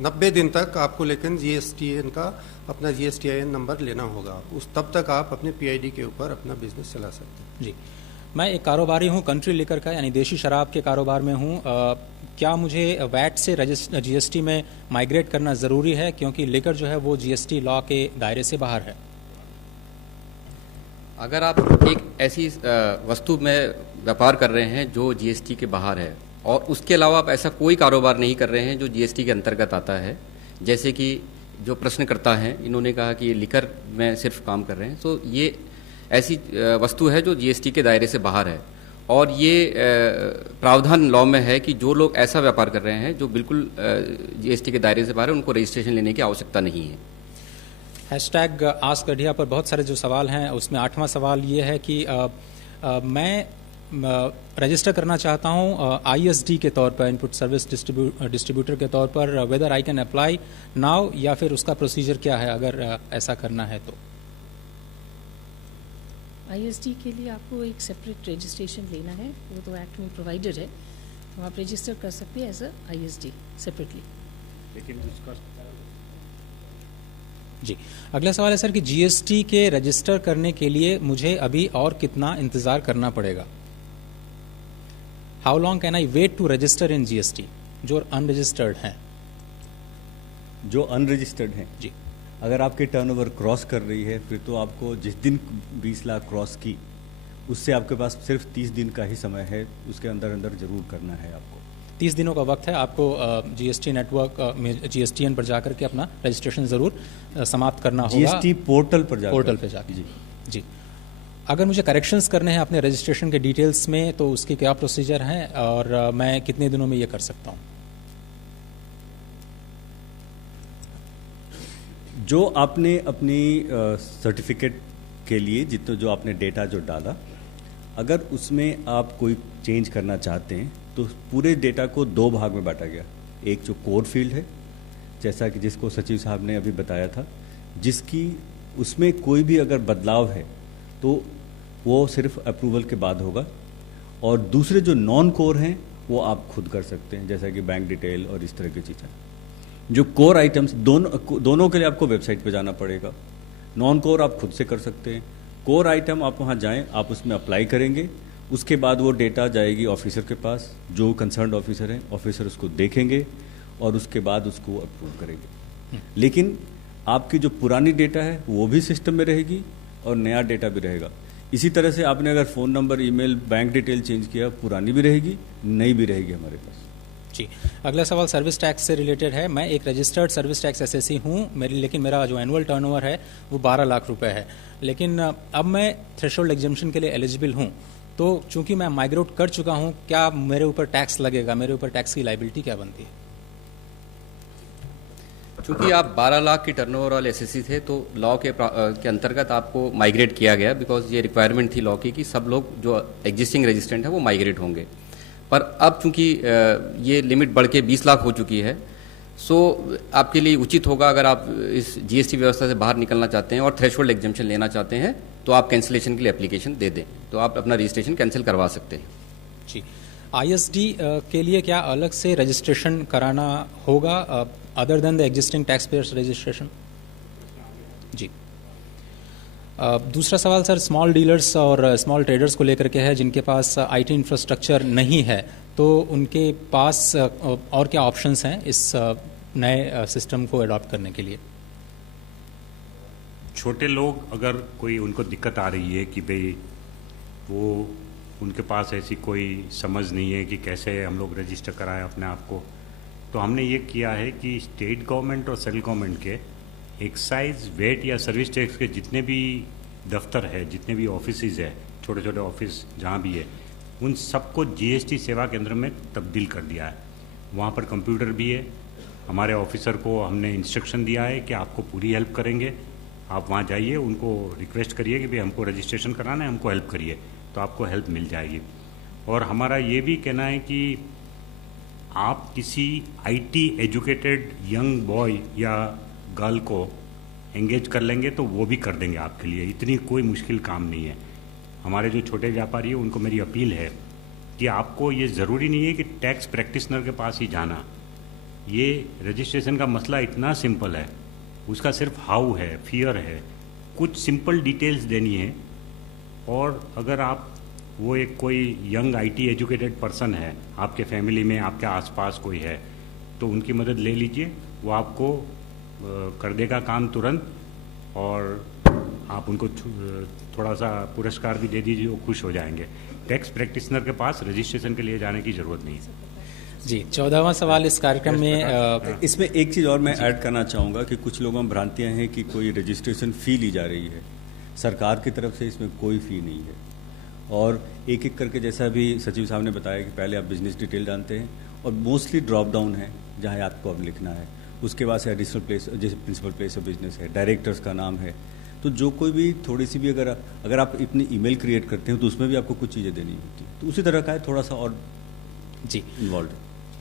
90 दिन तक आपको लेकिन जीएसटीएन का अपना जीएसटीआईएन नंबर लेना होगा, तब तक आप अपने पीआईडी के ऊपर अपना बिजनेस चला सकते हो। जी, मैं एक कारोबारी हूँ कंट्री लिकर का, यानी देशी शराब के कारोबार में हूँ। क्या मुझे वैट से जीएसटी में माइग्रेट करना ज़रूरी है, क्योंकि लिकर जो है वो जीएसटी लॉ के दायरे से बाहर है? अगर आप एक ऐसी वस्तु में व्यापार कर रहे हैं जो जीएसटी के बाहर है और उसके अलावा आप ऐसा कोई कारोबार नहीं कर रहे हैं जो जीएसटी के अंतर्गत आता है, जैसे कि जो प्रश्नकर्ता हैं इन्होंने कहा कि ये लिकर में सिर्फ काम कर रहे हैं, तो ये ऐसी वस्तु है जो जीएसटी के दायरे से बाहर है और ये प्रावधान लॉ में है कि जो लोग ऐसा व्यापार कर रहे हैं जो बिल्कुल जीएसटी के दायरे से बाहर है, उनको रजिस्ट्रेशन लेने की आवश्यकता नहीं है। हैशटैग आस्क गढ़िया पर बहुत सारे जो सवाल हैं उसमें 8वां सवाल ये है कि मैं रजिस्टर करना चाहता हूं आईएसडी के तौर पर, इनपुट सर्विस डिस्ट्रीब्यूटर के तौर पर, whether I can apply now या फिर उसका प्रोसीजर क्या है अगर ऐसा करना है तो? आईएसडी के लिए आपको एक सेपरेट रजिस्ट्रेशन लेना है, वो तो एक्ट में प्रोवाइडेड है, तो आप रजिस्टर कर सकते हैं एज अ आईएसडी सेपरेटली। लेकिन उसका जी, अगला सवाल है सर कि जीएसटी के रजिस्टर करने के लिए मुझे अभी और कितना इंतजार करना पड़ेगा? How long can I wait to register in GST? जो अनरजिस्टर्ड हैं, जो अनरजिस्टर्ड हैं, जी, अगर आपके टर्नओवर क्रॉस कर रही है फिर तो आपको जिस दिन 20 लाख क्रॉस की उससे आपके पास सिर्फ 30 दिन का ही समय है, उसके अंदर अंदर जरूर करना है आपको। 30 दिनों का वक्त है आपको जीएसटी नेटवर्क में जीएसटीएन पर जाकर के अपना रजिस्ट्रेशन जरूर समाप्त करना होगा। जीएसटी पोर्टल पर जाकर, पोर्टल पे जाकर जी जी। अगर मुझे करेक्शंस करने हैं अपने रजिस्ट्रेशन के डिटेल्स में तो उसकी क्या प्रोसीजर है और मैं कितने दिनों में ये कर सकता हूँ? जो आपने अपनी सर्टिफिकेट के लिए जितना जो आपने डेटा जो डाला, अगर उसमें आप कोई चेंज करना चाहते हैं तो पूरे डेटा को 2 भाग में बांटा गया। एक जो कोर फील्ड है, जैसा कि जिसको सचिव साहब ने अभी बताया था, जिसकी उसमें कोई भी अगर बदलाव है तो वो सिर्फ अप्रूवल के बाद होगा, और दूसरे जो नॉन कोर हैं वो आप खुद कर सकते हैं, जैसा कि बैंक डिटेल और इस तरह की चीज़ें। जो कोर आइटम्स दोनों के लिए आपको वेबसाइट पे जाना पड़ेगा। नॉन कोर आप खुद से कर सकते हैं। कोर आइटम आप वहाँ जाएं, आप उसमें अप्लाई करेंगे, उसके बाद वो डेटा जाएगी ऑफिसर के पास, जो कंसर्न्ड ऑफिसर हैं, ऑफिसर उसको देखेंगे और उसके बाद उसको अप्रूव करेंगे। लेकिन आपकी जो पुरानी डेटा है वो भी सिस्टम में रहेगी और नया डेटा भी रहेगा। इसी तरह से आपने अगर phone number, email, bank detail change किया, पुरानी भी रहेगी, नई भी रहेगी हमारे पास। जी, अगला सवाल सर्विस टैक्स से रिलेटेड है। मैं एक रजिस्टर्ड सर्विस टैक्स एसएससी हूँ, लेकिन मेरा जो एनुअल टर्नओवर है वो 12 लाख रुपए है, लेकिन अब मैं थ्रेशोल्ड एग्जम्पशन के लिए एलिजिबल हूँ, तो चूंकि मैं माइग्रेट कर चुका हूँ, क्या मेरे ऊपर टैक्स लगेगा? मेरे ऊपर टैक्स की लाइबिलिटी क्या बनती है? चूंकि आप 12 लाख के टर्नओवर वाले एसएससी थे तो लॉ के अंतर्गत आपको माइग्रेट किया गया, बिकॉज ये रिक्वायरमेंट थी लॉ की कि सब लोग जो एग्जिस्टिंग रजिस्ट्रेंट है वो माइग्रेट होंगे। पर अब चूंकि ये लिमिट बढ़ के 20 लाख हो चुकी है, सो आपके लिए उचित होगा, अगर आप इस जीएसटी व्यवस्था से बाहर निकलना चाहते हैं और थ्रेशोल्ड एग्जम्पशन लेना चाहते हैं, तो आप कैंसिलेशन के लिए एप्लीकेशन दे दें, तो आप अपना रजिस्ट्रेशन कैंसिल करवा सकते हैं। जी, आईएसडी के लिए क्या अलग से रजिस्ट्रेशन कराना होगा other than the existing tax payers registration? जी, दूसरा सवाल सर स्मॉल डीलर्स और स्मॉल ट्रेडर्स को लेकर के है, जिनके पास आईटी इंफ्रास्ट्रक्चर नहीं है, तो उनके पास और क्या ऑप्शंस हैं इस नए सिस्टम को अडॉप्ट करने के लिए? छोटे लोग, अगर कोई उनको दिक्कत आ रही है कि भाई वो उनके पास ऐसी कोई समझ नहीं है कि कैसे हम लोग रजिस्टर कराएं अपने आप को, तो हमने ये किया है कि स्टेट गवर्नमेंट और सेंट्रल गवर्नमेंट के एक्साइज, वेट या सर्विस टैक्स के जितने भी दफ्तर है, जितने भी ऑफिसेज है, छोटे छोटे ऑफिस जहाँ भी है, उन सबको जीएसटी सेवा केंद्र में तब्दील कर दिया है। वहाँ पर कंप्यूटर भी है। हमारे ऑफिसर को हमने इंस्ट्रक्शन दिया है कि आपको पूरी हेल्प करेंगे, आप वहाँ जाइए, उनको रिक्वेस्ट करिए कि भाई हमको रजिस्ट्रेशन कराना है, हमको हेल्प करिए, तो आपको हेल्प मिल जाएगी। और हमारा ये भी कहना है कि आप किसी आईटी एजुकेटेड यंग बॉय या गर्ल को एंगेज कर लेंगे तो वो भी कर देंगे आपके लिए, इतनी कोई मुश्किल काम नहीं है। हमारे जो छोटे व्यापारी हैं उनको मेरी अपील है कि आपको ये ज़रूरी नहीं है कि टैक्स प्रैक्टिशनर के पास ही जाना। ये रजिस्ट्रेशन का मसला इतना सिंपल है, उसका सिर्फ हाउ है, फियर है, कुछ सिंपल डिटेल्स देनी है। और अगर आप वो एक कोई यंग आईटी एजुकेटेड पर्सन है, आपके फैमिली में, आपके आसपास कोई है, तो उनकी मदद ले लीजिए, वो आपको कर देगा काम तुरंत, और आप उनको थोड़ा सा पुरस्कार भी दे दीजिए, वो खुश हो जाएंगे। टैक्स प्रैक्टिशनर के पास रजिस्ट्रेशन के लिए जाने की ज़रूरत नहीं है। जी, 14वां सवाल इस कार्यक्रम में इसमें एक चीज़ और मैं ऐड करना चाहूँगा कि कुछ लोगों में भ्रांतियाँ हैं कि कोई रजिस्ट्रेशन फ़ी ली जा रही है। सरकार की तरफ से इसमें कोई फ़ी नहीं है, और एक एक करके, जैसा भी सचिव साहब ने बताया कि पहले आप बिजनेस डिटेल जानते हैं और मोस्टली ड्रॉप डाउन है जहाँ आपको अब लिखना है, उसके बाद से एडिशनल प्लेस, जैसे प्रिंसिपल प्लेस ऑफ बिजनेस है, डायरेक्टर्स का नाम है, तो जो कोई भी थोड़ी सी भी अगर आप इतनी ईमेल क्रिएट करते हैं तो उसमें भी आपको कुछ चीज़ें देनी होती है, तो उसी तरह का है, थोड़ा सा और जी इन्वॉल्व।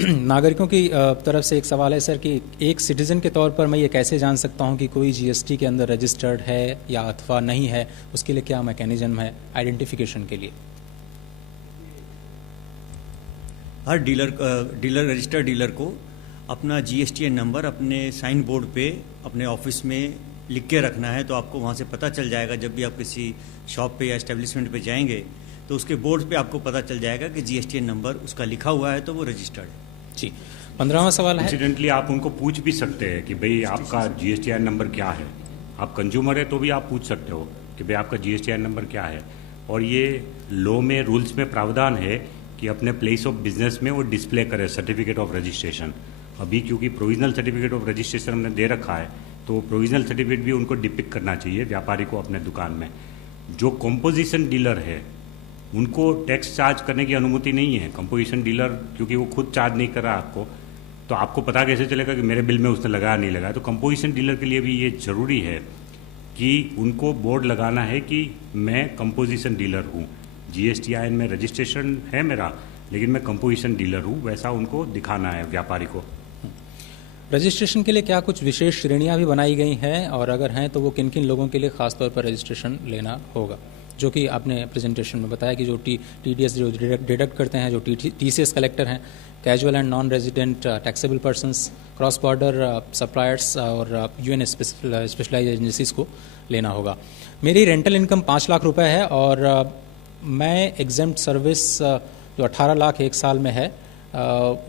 नागरिकों की तरफ से एक सवाल है सर कि एक सिटीजन के तौर पर मैं ये कैसे जान सकता हूँ कि कोई जीएसटी के अंदर रजिस्टर्ड है या अथवा नहीं है? उसके लिए क्या मैकेनिज्म है आइडेंटिफिकेशन के लिए? हर डीलर रजिस्टर्ड डीलर को अपना जीएसटी नंबर अपने साइन बोर्ड पे अपने ऑफिस में लिख के रखना है, तो आपको वहाँ से पता चल जाएगा। जब भी आप किसी शॉप पे या एस्टेब्लिशमेंट पे जाएंगे तो उसके बोर्ड पे आपको पता चल जाएगा कि GSTN नंबर उसका लिखा हुआ है तो वो रजिस्टर्ड है। जी, 15वां सवाल है। इंसिडेंटली आप उनको पूछ भी सकते हैं कि भाई आपका GSTN नंबर क्या है। आप कंज्यूमर है तो भी आप पूछ सकते हो कि भाई आपका GSTN नंबर क्या है। और ये लॉ में, रूल्स में प्रावधान है कि अपने प्लेस ऑफ बिजनेस में वो डिस्प्ले करे सर्टिफिकेट ऑफ रजिस्ट्रेशन। अभी क्योंकि प्रोविजनल सर्टिफिकेट ऑफ रजिस्ट्रेशन हमने दे रखा है तो प्रोविजनल सर्टिफिकेट भी उनको डिपिक्ट करना चाहिए व्यापारी को अपने दुकान में। जो कंपोजिशन डीलर है उनको टैक्स चार्ज करने की अनुमति नहीं है। कंपोजिशन डीलर क्योंकि वो खुद चार्ज नहीं कर रहा आपको, तो आपको पता कैसे चलेगा कि मेरे बिल में उसने लगाया नहीं लगाया। तो कंपोजिशन डीलर के लिए भी ये जरूरी है कि उनको बोर्ड लगाना है कि मैं कंपोजिशन डीलर हूँ, GSTIN में रजिस्ट्रेशन है मेरा लेकिन मैं कंपोजिशन डीलर हूँ, वैसा उनको दिखाना है व्यापारी को। रजिस्ट्रेशन के लिए क्या कुछ विशेष श्रेणियां भी बनाई गई हैं, और अगर हैं तो वो किन किन लोगों के लिए खास तौर पर रजिस्ट्रेशन लेना होगा? जो कि आपने प्रेजेंटेशन में बताया कि जो TDS जो डिडक्ट करते हैं, जो TCS कलेक्टर हैं, casual and non resident taxable persons, cross border suppliers और UN स्पेशलाइज एजेंसीज को लेना होगा। मेरी रेंटल इनकम 5 लाख रुपए है और मैं एग्जेम्प्ट सर्विस जो 18 लाख एक साल में है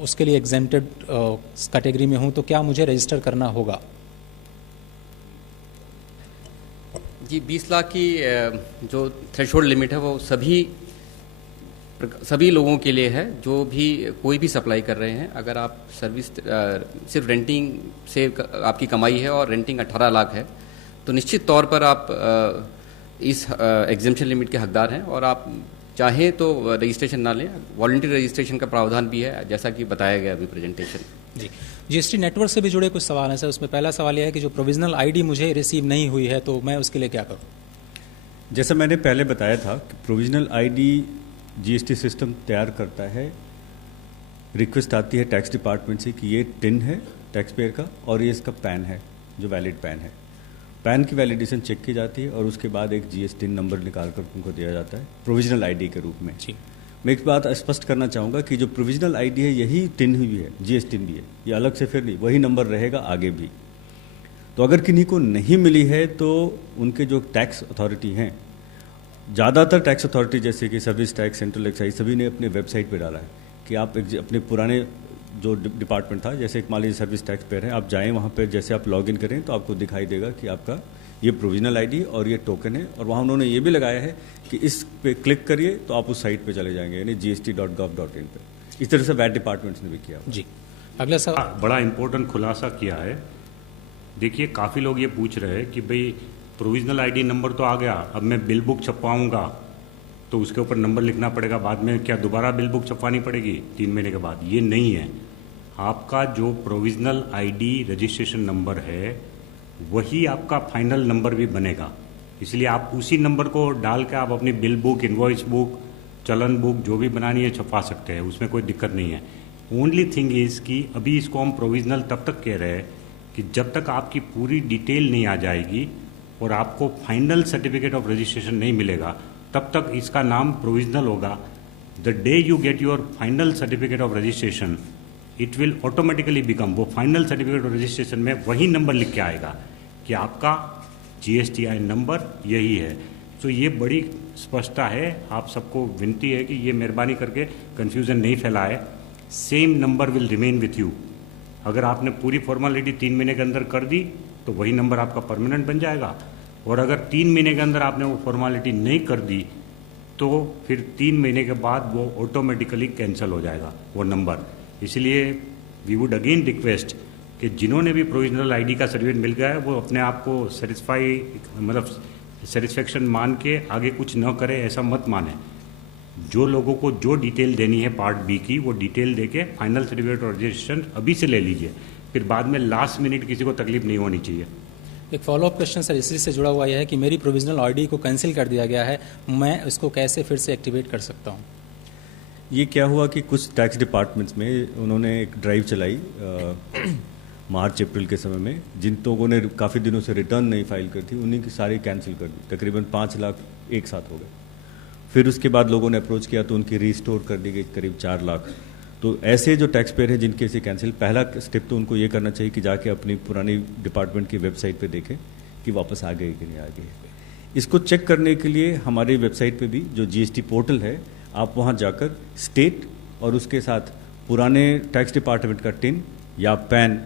उसके लिए एग्जेम्प्टेड कैटेगरी में हूँ, तो क्या मुझे रजिस्टर करना होगा? जी, 20 लाख की जो थ्रेशोल्ड लिमिट है वो सभी लोगों के लिए है जो भी कोई भी सप्लाई कर रहे हैं। अगर आप सर्विस सिर्फ रेंटिंग से आपकी कमाई है और रेंटिंग 18 लाख है तो निश्चित तौर पर आप इस एग्जेम्पशन लिमिट के हकदार हैं और आप चाहें तो रजिस्ट्रेशन ना लें। वॉलंटरी रजिस्ट्रेशन का प्रावधान भी है जैसा कि बताया गया अभी प्रेजेंटेशन। जी, GST नेटवर्क से भी जुड़े कुछ सवाल हैं सर। उसमें पहला सवाल यह है कि जो प्रोविजनल ID मुझे रिसीव नहीं हुई है तो मैं उसके लिए क्या करूं? जैसा मैंने पहले बताया था कि प्रोविजनल ID GST सिस्टम तैयार करता है। रिक्वेस्ट आती है टैक्स डिपार्टमेंट से कि ये टिन है टैक्स पेयर का और ये इसका पैन है जो वैलिड पैन है। पैन की वैलिडेशन चेक की जाती है और उसके बाद एक GST नंबर निकाल कर उनको दिया जाता है प्रोविजनल ID के रूप में। जी, मैं एक बात स्पष्ट करना चाहूँगा कि जो प्रोविजनल ID है यही टिन भी है, GST भी है, ये अलग से फिर नहीं, वही नंबर रहेगा आगे भी। तो अगर किन्हीं को नहीं मिली है तो उनके जो टैक्स अथॉरिटी हैं, ज़्यादातर टैक्स अथॉरिटी जैसे कि सर्विस टैक्स, सेंट्रल एक्साइज, सभी ने अपने वेबसाइट पे डाला है कि आप अपने पुराने जो डिपार्टमेंट था, जैसे मान लीजिए सर्विस टैक्स पेयर है, आप जाएं वहाँ पर, जैसे आप लॉगिन करें तो आपको दिखाई देगा कि आपका ये प्रोविजनल ID और ये टोकन है। और वहाँ उन्होंने ये भी लगाया है कि इस पे क्लिक करिए तो आप उस साइट पे चले जाएंगे, यानी gst.gov.in पे। इस तरह से वैट डिपार्टमेंट्स ने भी किया। जी, अगला सवाल। बड़ा इंपॉर्टेंट खुलासा किया है। देखिए, काफ़ी लोग ये पूछ रहे हैं कि भाई प्रोविजनल ID नंबर तो आ गया, अब मैं बिल बुक छपवाऊँगा तो उसके ऊपर नंबर लिखना पड़ेगा, बाद में क्या दोबारा बिल बुक छपवानी पड़ेगी 3 महीने के बाद? ये नहीं है। आपका जो प्रोविजनल ID रजिस्ट्रेशन नंबर है वही आपका फाइनल नंबर भी बनेगा। इसलिए आप उसी नंबर को डाल के आप अपनी बिल बुक, इनवॉइस बुक, चलन बुक जो भी बनानी है छपवा सकते हैं, उसमें कोई दिक्कत नहीं है। ओनली थिंग इज़ कि अभी इसको हम प्रोविजनल तब तक कह रहे हैं कि जब तक आपकी पूरी डिटेल नहीं आ जाएगी और आपको फाइनल सर्टिफिकेट ऑफ रजिस्ट्रेशन नहीं मिलेगा तब तक इसका नाम प्रोविजनल होगा। The day you get your final certificate of registration it will automatically become, वो फाइनल सर्टिफिकेट ऑफ रजिस्ट्रेशन में वही नंबर लिख के आएगा कि आपका GSTIN नंबर यही है। तो ये बड़ी स्पष्टता है। आप सबको विनती है कि ये मेहरबानी करके कन्फ्यूज़न नहीं फैलाए। Same number will remain with you. अगर आपने पूरी फॉर्मेलिटी 3 महीने के अंदर कर दी तो वही नंबर आपका परमानेंट बन जाएगा, और अगर 3 महीने के अंदर आपने वो फॉर्मेलिटी नहीं कर दी तो फिर 3 महीने के बाद वो ऑटोमेटिकली कैंसिल हो जाएगा वो नंबर। इसलिए वी वुड अगेन रिक्वेस्ट कि जिन्होंने भी प्रोविजनल ID का सर्टिफिकेट मिल गया है वो अपने आप को सेटिस्फैक्शन मान के आगे कुछ न करे, ऐसा मत माने। जो लोगों को जो डिटेल देनी है पार्ट B की, वो डिटेल देके फाइनल सर्टिफिकेट और रजिस्ट्रेशन अभी से ले लीजिए, फिर बाद में लास्ट मिनट किसी को तकलीफ नहीं होनी चाहिए। एक फॉलोअप क्वेश्चन सर इसी से जुड़ा हुआ यह है कि मेरी प्रोविजनल ID को कैंसिल कर दिया गया है, मैं इसको कैसे फिर से एक्टिवेट कर सकता हूँ? ये क्या हुआ कि कुछ टैक्स डिपार्टमेंट्स में उन्होंने एक ड्राइव चलाई मार्च अप्रैल के समय में, जिन लोगों ने काफ़ी दिनों से रिटर्न नहीं फाइल कर थी उन्हीं की सारी कैंसिल कर दी। तकरीबन 5 लाख एक साथ हो गए। फिर उसके बाद लोगों ने अप्रोच किया तो उनकी रीस्टोर कर दी गई करीब 4 लाख। तो ऐसे जो टैक्स पेयर हैं जिनके से कैंसिल, पहला स्टेप तो उनको ये करना चाहिए कि जाके अपनी पुरानी डिपार्टमेंट की वेबसाइट पे देखें कि वापस आ गई कि नहीं आ गई। इसको चेक करने के लिए हमारी वेबसाइट पे भी जो जीएसटी पोर्टल है, आप वहाँ जाकर स्टेट और उसके साथ पुराने टैक्स डिपार्टमेंट का टिन या पैन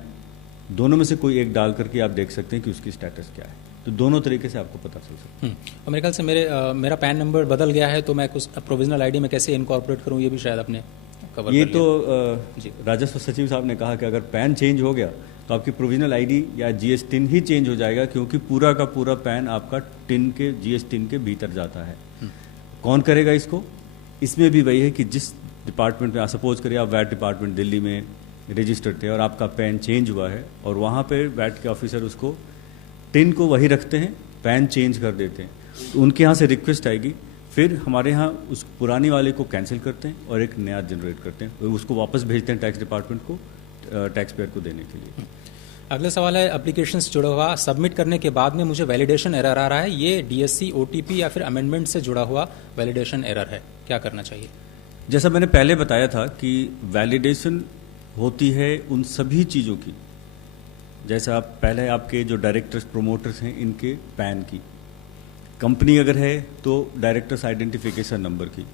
दोनों में से कोई एक डाल करके आप देख सकते हैं कि उसकी स्टेटस क्या है। तो दोनों तरीके से आपको पता चल सकता है। और मेरे ख्याल से मेरा पैन नंबर बदल गया है, तो मैं कुछ प्रोविजनल आईडी में कैसे इनकॉर्पोरेट करूँ, ये भी शायद आपने कवर ये कर तो राजस्व सचिव साहब ने कहा कि अगर पैन चेंज हो गया तो आपकी प्रोविजनल आईडी या जीएस टिन ही चेंज हो जाएगा, क्योंकि पूरा का पूरा पैन आपका टिन के जीएस टिन के भीतर जाता है। कौन करेगा इसको? इसमें भी वही है कि जिस डिपार्टमेंट में, सपोज करिए आप वैट डिपार्टमेंट दिल्ली में रजिस्टर्ड थे और आपका पैन चेंज हुआ है और वहाँ पे वैट के ऑफिसर उसको टिन को वही रखते हैं, पैन चेंज कर देते हैं, तो उनके यहाँ से रिक्वेस्ट आएगी, फिर हमारे यहाँ उस पुरानी वाले को कैंसिल करते हैं और एक नया जनरेट करते हैं, उसको वापस भेजते हैं टैक्स डिपार्टमेंट को, टैक्स पेयर को देने के लिए। अगला सवाल है, एप्लीकेशन से जुड़ा हुआ सबमिट करने के बाद में मुझे वैलिडेशन एरर आ रहा है, ये डीएससी, ओटीपी या फिर अमेंडमेंट से जुड़ा हुआ वैलिडेशन एरर है, क्या करना चाहिए? जैसा मैंने पहले बताया था कि वैलिडेशन होती है उन सभी चीज़ों की, जैसे आप पहले आपके जो डायरेक्टर्स प्रोमोटर्स हैं इनके पैन की, कंपनी अगर है तो डायरेक्टर्स आइडेंटिफिकेशन नंबर की,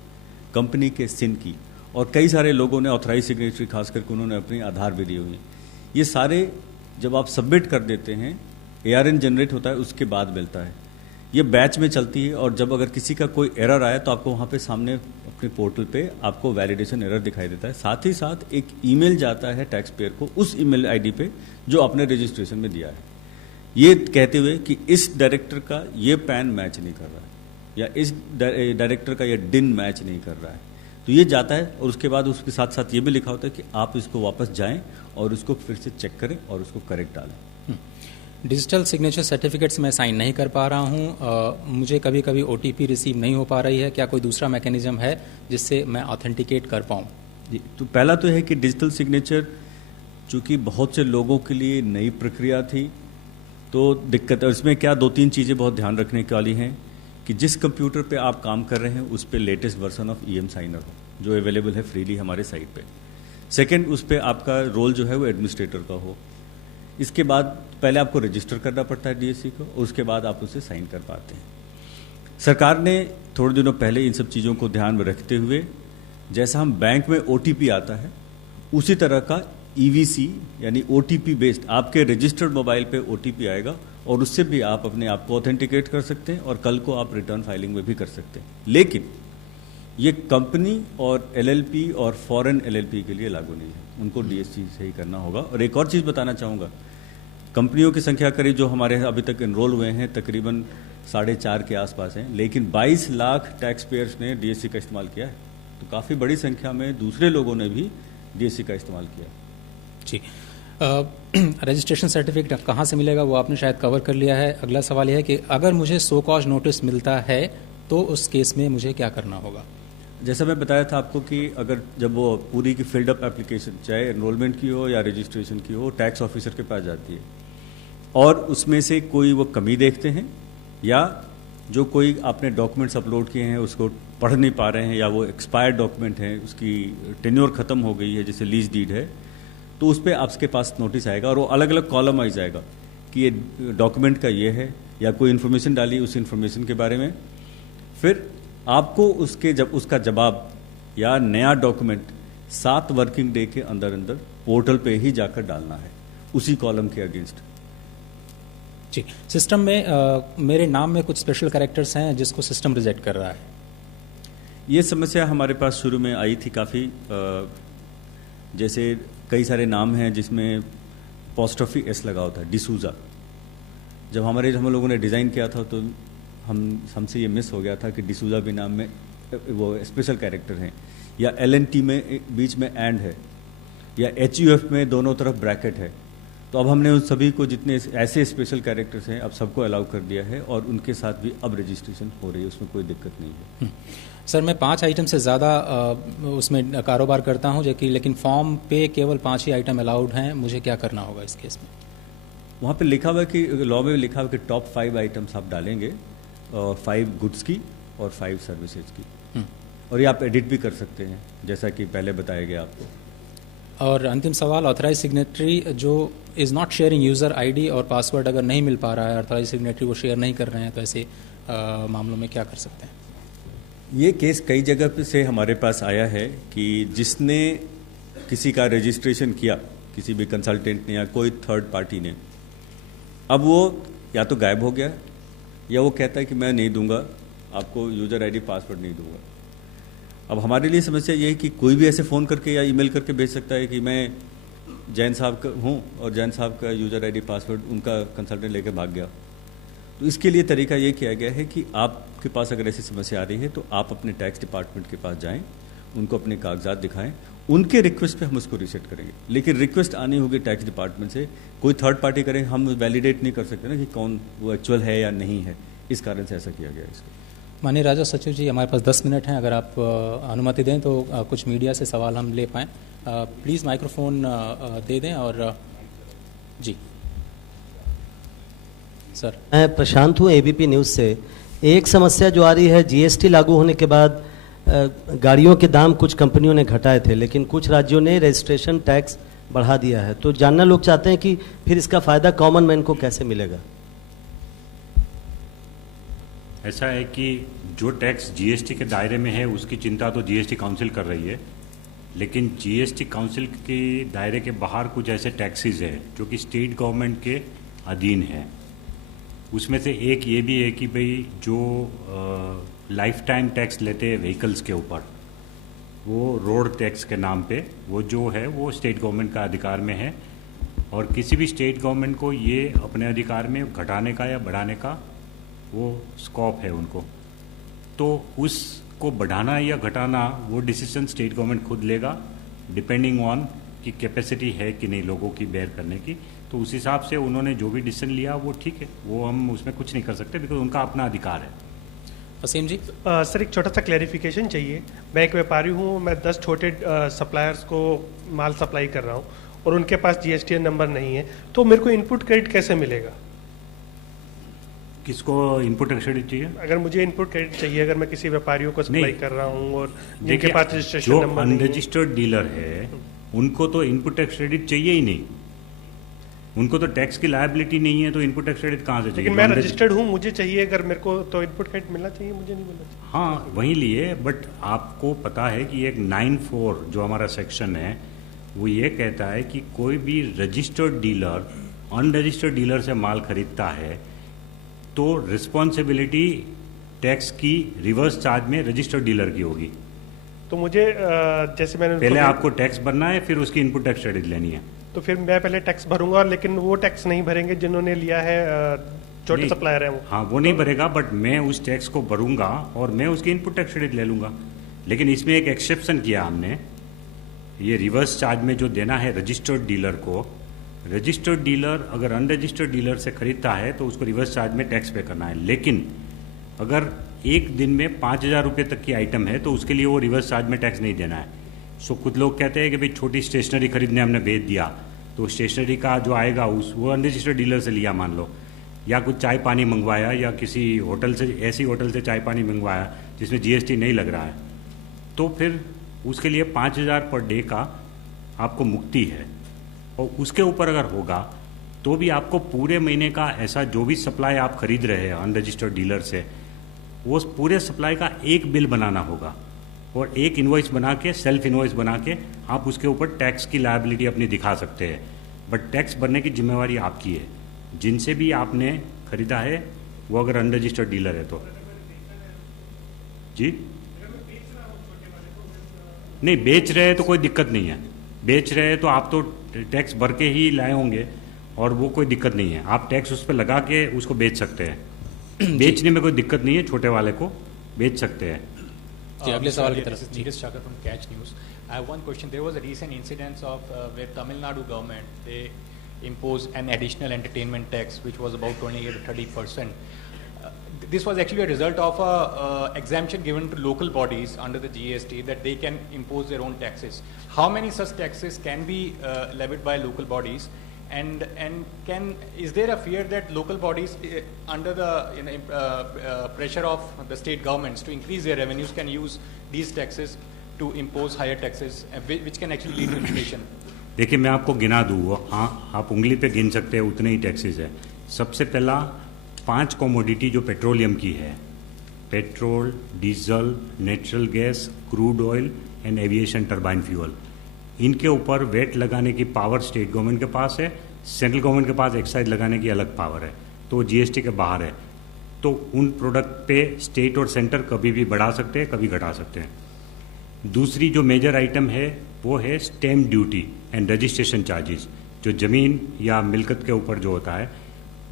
कंपनी के सिन की, और कई सारे लोगों ने ऑथराइज सिग्नेचरी खास करके उन्होंने अपनी आधार भी दी हुई है। ये सारे जब आप सबमिट कर देते हैं, एआरएन जनरेट होता है, उसके बाद मिलता है। ये बैच में चलती है और जब अगर किसी का कोई एरर आया तो आपको वहाँ पे सामने अपने पोर्टल पे आपको वैलिडेशन एरर दिखाई देता है। साथ ही साथ एक ईमेल जाता है टैक्स पेयर को उस ईमेल आईडी पे जो आपने रजिस्ट्रेशन में दिया है, ये कहते हुए कि इस डायरेक्टर का ये पैन मैच नहीं कर रहा है या इस डायरेक्टर का ये डिन मैच नहीं कर रहा है, तो ये जाता है और उसके बाद उसके साथ साथ ये भी लिखा होता है कि आप इसको वापस जाएं और उसको फिर से चेक करें और उसको करेक्ट डालें। डिजिटल सिग्नेचर सर्टिफिकेट्स मैं साइन नहीं कर पा रहा हूँ, मुझे कभी कभी ओटीपी रिसीव नहीं हो पा रही है, क्या कोई दूसरा मैकेनिज्म है जिससे मैं ऑथेंटिकेट कर पाऊँ? जी, तो पहला तो है कि डिजिटल सिग्नेचर चूँकि बहुत से लोगों के लिए नई प्रक्रिया थी तो दिक्कत है। इसमें क्या 2-3 चीज़ें बहुत ध्यान रखने की वाली हैं कि जिस कंप्यूटर पे आप काम कर रहे हैं उस पे latest version of EM signer हो जो अवेलेबल है फ्रीली हमारे साइट पे। सेकंड, उस पे आपका रोल जो है वो एडमिनिस्ट्रेटर का हो। इसके बाद पहले आपको रजिस्टर करना पड़ता है डीएससी को और उसके बाद आप उसे साइन कर पाते हैं। सरकार ने थोड़े दिनों पहले इन सब चीज़ों को ध्यान में रखते हुए जैसा हम बैंक में ओटीपी आता है उसी तरह का ईवीसी यानी ओटीपी बेस्ड आपके रजिस्टर्ड मोबाइल पे ओटीपी आएगा और उससे भी आप अपने आप को ऑथेंटिकेट कर सकते हैं और कल को आप रिटर्न फाइलिंग में भी कर सकते हैं। लेकिन ये कंपनी और एलएलपी और फॉरेन एलएलपी के लिए लागू नहीं है, उनको डीएससी से ही करना होगा। और एक और चीज़ बताना चाहूँगा, कंपनियों की संख्या करीब जो हमारे अभी तक इनरोल हुए हैं तकरीबन 4.5 के आसपास हैं, लेकिन 22 लाख टैक्स पेयर्स ने डीएससी का इस्तेमाल किया है, तो काफ़ी बड़ी संख्या में दूसरे लोगों ने भी डीएससी का इस्तेमाल किया। जी, रजिस्ट्रेशन सर्टिफिकेट कहाँ से मिलेगा वो आपने शायद कवर कर लिया है। अगला सवाल यह है कि अगर मुझे सो कॉज नोटिस मिलता है तो उस केस में मुझे क्या करना होगा? जैसा मैं बताया था आपको कि अगर जब वो पूरी की फिल्ड अप एप्लीकेशन चाहे एनरोलमेंट की हो या रजिस्ट्रेशन की हो टैक्स ऑफिसर के पास जाती है और उसमें से कोई वो कमी देखते हैं या जो कोई आपने डॉक्यूमेंट्स अपलोड किए हैं उसको पढ़ नहीं पा रहे हैं या वो एक्सपायर्ड डॉक्यूमेंट है, उसकी टेन्योर ख़त्म हो गई है, जैसे लीज डीड है, तो उस पर आपके पास नोटिस आएगा और वो अलग अलग कॉलम आ जाएगा कि ये डॉक्यूमेंट का ये है या कोई इन्फॉर्मेशन डाली उस इन्फॉर्मेशन के बारे में। फिर आपको उसका जवाब या नया डॉक्यूमेंट 7 वर्किंग डे के अंदर अंदर पोर्टल पे ही जाकर डालना है उसी कॉलम के अगेंस्ट। जी, सिस्टम में मेरे नाम में कुछ स्पेशल कैरेक्टर्स हैं जिसको सिस्टम रिजेक्ट कर रहा है। ये समस्या हमारे पास शुरू में आई थी काफ़ी, जैसे कई सारे नाम हैं जिसमें पोस्टॉफी एस लगा होता है, डिसूजा। जब हम लोगों ने डिज़ाइन किया था तो हमसे ये मिस हो गया था कि डिसूजा भी नाम में वो स्पेशल कैरेक्टर हैं, या एलएनटी में बीच में एंड है, या एचयूएफ में दोनों तरफ ब्रैकेट है। तो अब हमने उन सभी को जितने ऐसे स्पेशल कैरेक्टर्स हैं अब सबको अलाउ कर दिया है और उनके साथ भी अब रजिस्ट्रेशन हो रही है, उसमें कोई दिक्कत नहीं है। सर, मैं 5 आइटम से ज़्यादा उसमें कारोबार करता हूँ लेकिन फॉर्म पे केवल 5 ही आइटम अलाउड हैं, मुझे क्या करना होगा इस केस में? वहाँ पे लिखा हुआ है कि लॉ में लिखा हुआ है कि टॉप 5 आइटम्स आप डालेंगे, 5 गुड्स की और 5 सर्विसेज की, और ये आप एडिट भी कर सकते हैं जैसा कि पहले बताया गया आपको। और अंतिम सवाल, ऑथराइज सिग्नेटरी जो is not sharing user ID और पासवर्ड अगर नहीं मिल पा रहा है, ऑथराइज सिग्नेटरी वो शेयर नहीं कर रहे हैं, तो ऐसे मामलों में क्या कर सकते हैं? ये केस कई जगह पे से हमारे पास आया है कि जिसने किसी का रजिस्ट्रेशन किया, किसी भी कंसल्टेंट ने या कोई थर्ड पार्टी ने, अब वो या तो गायब हो गया या वो कहता है कि मैं नहीं दूंगा आपको, यूज़र आईडी पासवर्ड नहीं दूंगा। अब हमारे लिए समस्या ये है कि कोई भी ऐसे फ़ोन करके या ईमेल करके भेज सकता है कि मैं जैन साहब का हूँ और जैन साहब का यूज़र आईडी पासवर्ड उनका कंसल्टेंट लेकर भाग गया। तो इसके लिए तरीका ये किया गया है कि आपके पास अगर ऐसी समस्या आ रही है तो आप अपने टैक्स डिपार्टमेंट के पास जाएं, उनको अपने कागजात दिखाएं, उनके रिक्वेस्ट पे हम उसको रीसेट करेंगे। लेकिन रिक्वेस्ट आनी होगी टैक्स डिपार्टमेंट से, कोई थर्ड पार्टी करें, हम वैलिडेट नहीं कर सकते ना कि कौन वो एक्चुअल है या नहीं है, इस कारण से ऐसा किया गया है इसको। माननीय राजस्व सचिव जी, हमारे पास 10 मिनट हैं, अगर आप अनुमति दें तो कुछ मीडिया से सवाल हम ले पाएँ। प्लीज़ माइक्रोफोन दे दें। और जी सर। मैं प्रशांत हूँ एबीपी न्यूज़ से। एक समस्या जो आ रही है, जीएसटी लागू होने के बाद गाड़ियों के दाम कुछ कंपनियों ने घटाए थे, लेकिन कुछ राज्यों ने रजिस्ट्रेशन टैक्स बढ़ा दिया है। तो जानना लोग चाहते हैं कि फिर इसका फ़ायदा कॉमन मैन को कैसे मिलेगा? ऐसा है कि जो टैक्स जीएसटी के दायरे में है उसकी चिंता तो जीएसटी काउंसिल कर रही है, लेकिन जीएसटी काउंसिल के दायरे के बाहर कुछ ऐसे टैक्सेस हैं जो कि स्टेट गवर्नमेंट के अधीन है। उसमें से एक ये भी है कि भाई जो लाइफ टाइम टैक्स लेते हैं व्हीकल्स के ऊपर, वो रोड टैक्स के नाम पे, वो जो है वो स्टेट गवर्नमेंट का अधिकार में है, और किसी भी स्टेट गवर्नमेंट को ये अपने अधिकार में घटाने का या बढ़ाने का वो स्कोप है उनको। तो उसको बढ़ाना या घटाना वो डिसीजन स्टेट गवर्नमेंट खुद लेगा, डिपेंडिंग ऑन कि कैपेसिटी है कि नहीं लोगों की बेयर करने की। तो उस हिसाब से उन्होंने जो भी डिसीजन लिया वो ठीक है, वो हम उसमें कुछ नहीं कर सकते, बिकॉज उनका अपना अधिकार है। वसीम जी। सर, एक छोटा सा क्लैरिफिकेशन चाहिए। मैं एक व्यापारी हूँ, मैं 10 छोटे सप्लायर्स को माल सप्लाई कर रहा हूँ और उनके पास जीएसटीएन नंबर नहीं है, तो मेरे को इनपुट क्रेडिट कैसे मिलेगा? किसको इनपुट क्रेडिट चाहिए? अगर मुझे इनपुट क्रेडिट चाहिए, अगर मैं किसी व्यापारियों को सप्लाई कर रहा हूँ और जिनके पास रजिस्ट्रेशन जो नंबर नहीं है, अनरजिस्टर्ड डीलर है उनको तो इनपुट टैक्स क्रेडिट चाहिए ही नहीं, उनको तो टैक्स की लायबिलिटी नहीं है, तो इनपुट टैक्स क्रेडिट कहाँ से चाहिए? लेकिन मैं रजिस्टर्ड हूँ, मुझे चाहिए, अगर मेरे को तो इनपुट क्रेडिट मिलना चाहिए, मुझे नहीं मिलना चाहिए। हाँ वही लिए, बट आपको पता है कि एक 9(4) जो हमारा सेक्शन है वो ये कहता है कि कोई भी रजिस्टर्ड डीलर अनरजिस्टर्ड डीलर से माल खरीदता है तो रिस्पॉन्सिबिलिटी टैक्स की रिवर्स चार्ज में रजिस्टर्ड डीलर की होगी। तो मुझे जैसे मैंने पहले आपको टैक्स भरना है, फिर उसकी इनपुट टैक्स क्रेडिट लेनी है। तो फिर मैं पहले टैक्स भरूंगा, लेकिन वो टैक्स नहीं भरेंगे जिन्होंने लिया है, छोटे सप्लायर है वो। हाँ वो नहीं भरेगा, बट मैं उस टैक्स को भरूंगा और मैं उसकी इनपुट टैक्स क्रेडिट ले लूंगा। लेकिन इसमें एक एक्सेप्शन किया हमने, ये रिवर्स चार्ज में जो देना है रजिस्टर्ड डीलर को, रजिस्टर्ड डीलर अगर अनरजिस्टर्ड डीलर से खरीदता है तो उसको रिवर्स चार्ज में टैक्स पे करना है। लेकिन अगर एक दिन में 5,000 रुपये तक की आइटम है तो उसके लिए वो रिवर्स चार्ज में टैक्स नहीं देना है। सो कुछ लोग कहते हैं कि भाई छोटी स्टेशनरी खरीदने हमने भेज दिया तो स्टेशनरी का जो आएगा वो अनरजिस्टर्ड डीलर से लिया मान लो, या कुछ चाय पानी मंगवाया या किसी होटल से, ऐसी होटल से चाय पानी मंगवाया जिसमें जीएसटी नहीं लग रहा है, तो फिर उसके लिए 5,000 पर डे का आपको मुक्ति है। और उसके ऊपर अगर होगा तो भी आपको पूरे महीने का ऐसा जो भी सप्लाई आप खरीद रहे हैं अनरजिस्टर्ड डीलर से, वो पूरे सप्लाई का एक बिल बनाना होगा और एक इनवॉइस बना के, सेल्फ इनवॉइस बना के आप उसके ऊपर टैक्स की लायबिलिटी अपनी दिखा सकते हैं। बट टैक्स भरने की जिम्मेवारी आपकी है, जिनसे भी आपने खरीदा है वो अगर अनरजिस्टर्ड डीलर है तो। जी नहीं, बेच रहे हैं तो कोई दिक्कत नहीं है, बेच रहे हैं तो आप तो टैक्स भर के ही लाए होंगे और वो कोई दिक्कत नहीं है, आप टैक्स उस पर लगा के उसको बेच सकते हैं। बेचने में कोई दिक्कत नहीं है, छोटे वाले को बेच सकते हैं। जी, अगले सवाल की तरफ। This is Neeraj Chakra from Catch News. I have one question. There was a recent incident of where Tamil Nadu government, they imposed an additional entertainment tax which was about 28 to 30%. This was actually a result of a exemption given to local bodies under the GST that they can impose their own taxes. How many such taxes can be levied by local bodies? And is there a fear that local bodies under the pressure of the state governments to increase their revenues can use these taxes to impose higher taxes, which can actually lead to inflation? देखिए मैं आपको गिना दूँ, वो आप उंगली पे गिन सकते हैं, उतने ही टैक्सेस है। सबसे पहला 5 कमोडिटी जो पेट्रोलियम की है, petrol, diesel, natural gas, crude oil and aviation turbine fuel, इनके ऊपर वेट लगाने की पावर स्टेट गवर्नमेंट के पास है, सेंट्रल गवर्नमेंट के पास एक्साइज लगाने की अलग पावर है, तो जीएसटी के बाहर है। तो उन प्रोडक्ट पे स्टेट और सेंटर कभी भी बढ़ा सकते हैं, कभी घटा सकते हैं। दूसरी जो मेजर आइटम है वो है stamp duty and registration charges, जो ज़मीन या मिल्कत के ऊपर जो होता है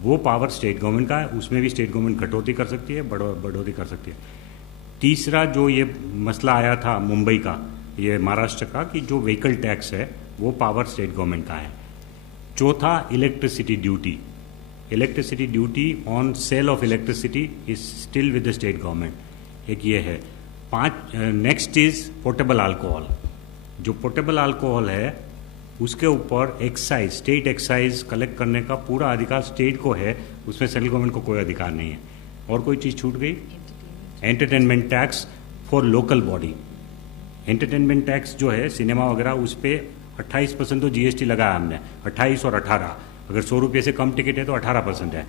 वो पावर स्टेट गवर्नमेंट का है, उसमें भी स्टेट गवर्नमेंट कटौती कर सकती है, बढ़ोतरी कर सकती है। तीसरा जो ये मसला आया था मुंबई का, ये महाराष्ट्र का, कि जो व्हीकल टैक्स है वो पावर स्टेट गवर्नमेंट का है। चौथा electricity duty, electricity duty on sale of electricity is still with the state government, एक ये है। नेक्स्ट इज पोर्टेबल अल्कोहल, जो पोर्टेबल अल्कोहल है उसके ऊपर एक्साइज, स्टेट एक्साइज कलेक्ट करने का पूरा अधिकार स्टेट को है, उसमें सेंट्रल गवर्नमेंट को कोई अधिकार नहीं है। और कोई चीज़ छूट गई, entertainment tax for local body. Entertainment tax जो है सिनेमा वगैरह, उस पर 28% तो जीएसटी लगाया हमने, 28 और 18। अगर 100 रुपये से कम टिकट है तो 18% है,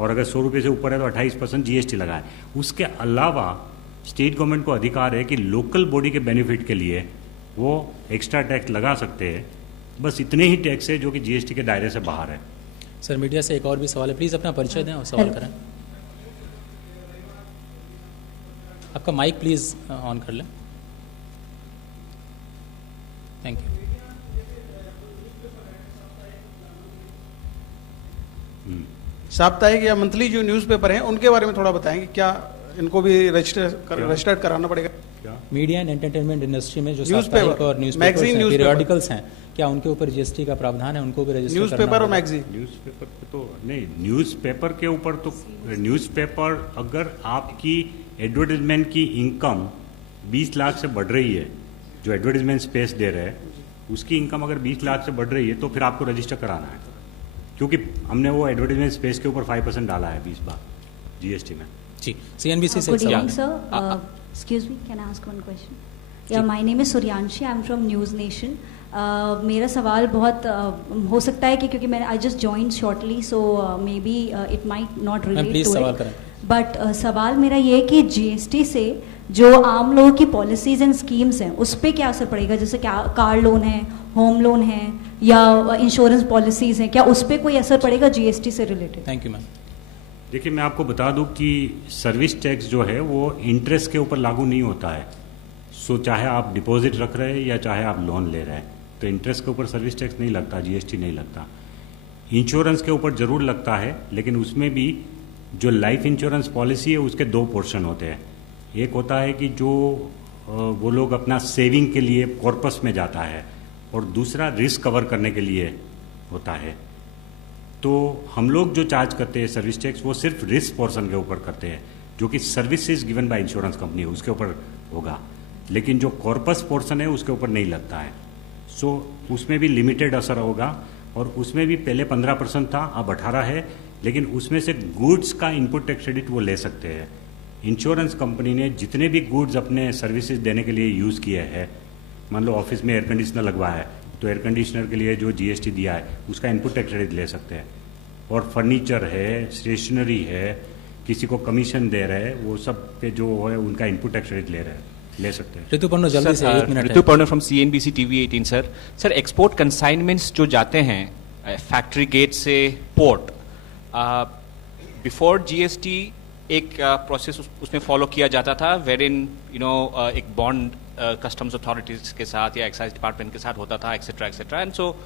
और अगर 100 रुपये से ऊपर है तो 28% जीएसटी लगाए। उसके अलावा स्टेट गवर्नमेंट को अधिकार है कि लोकल बॉडी के बेनिफिट के लिए वो एक्स्ट्रा टैक्स लगा सकते हैं। बस इतने ही टैक्स है जो कि जीएसटी के दायरे से बाहर है। सर मीडिया से एक और भी सवाल है, प्लीज़ अपना परिचय दें और सवाल करें। आपका माइक प्लीज़ ऑन कर लें। Thank you. साप्ताहिक या मंथली जो न्यूज़पेपर हैं उनके बारे में थोड़ा बताएंगे, क्या इनको भी रजिस्टर्ड कराना पड़ेगा? मीडिया एंड एंटरटेनमेंट इंडस्ट्री में जो न्यूज़पेपर साप्ताहिक और न्यूज़पेपर्स, पीरियोडिकल्स हैं, क्या उनके ऊपर जीएसटी का प्रावधान है? उनको भी रजिस्टर करना न्यूज़पेपर और मैगजीन? न्यूज़पेपर तो नहीं, न्यूज़पेपर के ऊपर तो न्यूज़पेपर अगर आपकी एडवर्टाइजमेंट की इनकम 20 लाख से बढ़ रही है, जो एडवर्टाइजमेंट स्पेस दे रहे हैं उसकी इनकम अगर 20 लाख से बढ़ रही है तो फिर आपको रजिस्टर कराना है, क्योंकि हमने वो एडवर्टाइजमेंट स्पेस के ऊपर 5% डाला है 20 बार जीएसटी में। जी, सीएनबीसी से Good evening, sir. Excuse me, can I ask one question? Yeah, my name is Suryanshi. I'm from News Nation. मेरा सवाल बहुत हो सकता है कि क्योंकि मैंने I just joined shortly, so maybe it might not relate to सवाल it. करें। बट सवाल मेरा ये है कि जीएसटी से जो आम लोगों की पॉलिसीज एंड स्कीम्स हैं उस पर क्या असर पड़ेगा? जैसे कार लोन है, होम लोन है या इंश्योरेंस पॉलिसीज हैं, क्या उस पर कोई असर पड़ेगा जीएसटी से रिलेटेड? Thank you ma'am. देखिए मैं आपको बता दूं कि सर्विस टैक्स जो है वो इंटरेस्ट के ऊपर लागू नहीं होता है। सो चाहे आप डिपॉजिट रख रहे हैं या चाहे आप लोन ले रहे हैं, तो इंटरेस्ट के ऊपर सर्विस टैक्स नहीं लगता, जीएसटी नहीं लगता। इंश्योरेंस के ऊपर ज़रूर लगता है, लेकिन उसमें भी जो लाइफ इंश्योरेंस पॉलिसी है उसके 2 पोर्शन होते हैं। एक होता है कि जो वो लोग अपना सेविंग के लिए कॉर्पस में जाता है, और दूसरा रिस्क कवर करने के लिए होता है। तो हम लोग जो चार्ज करते हैं सर्विस टैक्स वो सिर्फ रिस्क पोर्शन के ऊपर करते हैं, जो कि services given by insurance company है उसके ऊपर होगा, लेकिन जो कॉर्पस पोर्शन है उसके ऊपर नहीं लगता है। सो उसमें भी लिमिटेड असर होगा, और उसमें भी पहले 15% था, अब 18 है, लेकिन उसमें से गुड्स का इनपुट टैक्स क्रेडिट वो ले सकते हैं। इंश्योरेंस कंपनी ने जितने भी गुड्स अपने सर्विसेज देने के लिए यूज़ किए हैं, मान लो ऑफिस में एयर कंडीशनर लगवाया है तो एयर कंडीशनर के लिए जो जीएसटी दिया है उसका इनपुट टैक्स क्रेडिट ले सकते हैं, और फर्नीचर है, स्टेशनरी है, किसी को कमीशन दे रहे हैं, वो सब पे जो है उनका इनपुट टैक्स क्रेडिट ले सकते हैं। ऋतुपर्णो जल्दी से 1 मिनट। Rituparno from CNBC TV 18 sir. Sir export consignments जो जाते हैं फैक्ट्री गेट से पोर्ट, बिफोर जीएसटी एक प्रोसेस उसमें फॉलो किया जाता था, वेर इन एक बॉन्ड कस्टम्स अथॉरिटीज के साथ या एक्साइज डिपार्टमेंट के साथ होता था, एक्सेट्रा एक्सेट्रा, एंड सो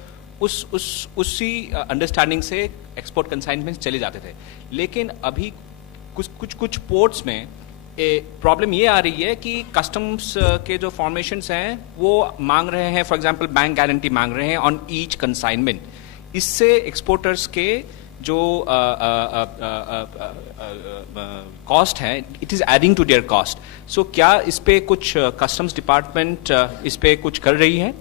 उसी अंडरस्टैंडिंग से एक्सपोर्ट कंसाइनमेंट्स चले जाते थे। लेकिन अभी कुछ पोर्ट्स में प्रॉब्लम ये आ रही है कि कस्टम्स के जो फॉर्मेशंस हैं वो मांग रहे हैं, फॉर एग्जांपल बैंक गारंटी मांग रहे हैं ऑन ईच कंसाइनमेंट। इससे एक्सपोर्टर्स के जो कॉस्ट है, it is adding to their cost. So क्या इस पे कुछ कस्टम्स डिपार्टमेंट इस पे कुछ कर रही है?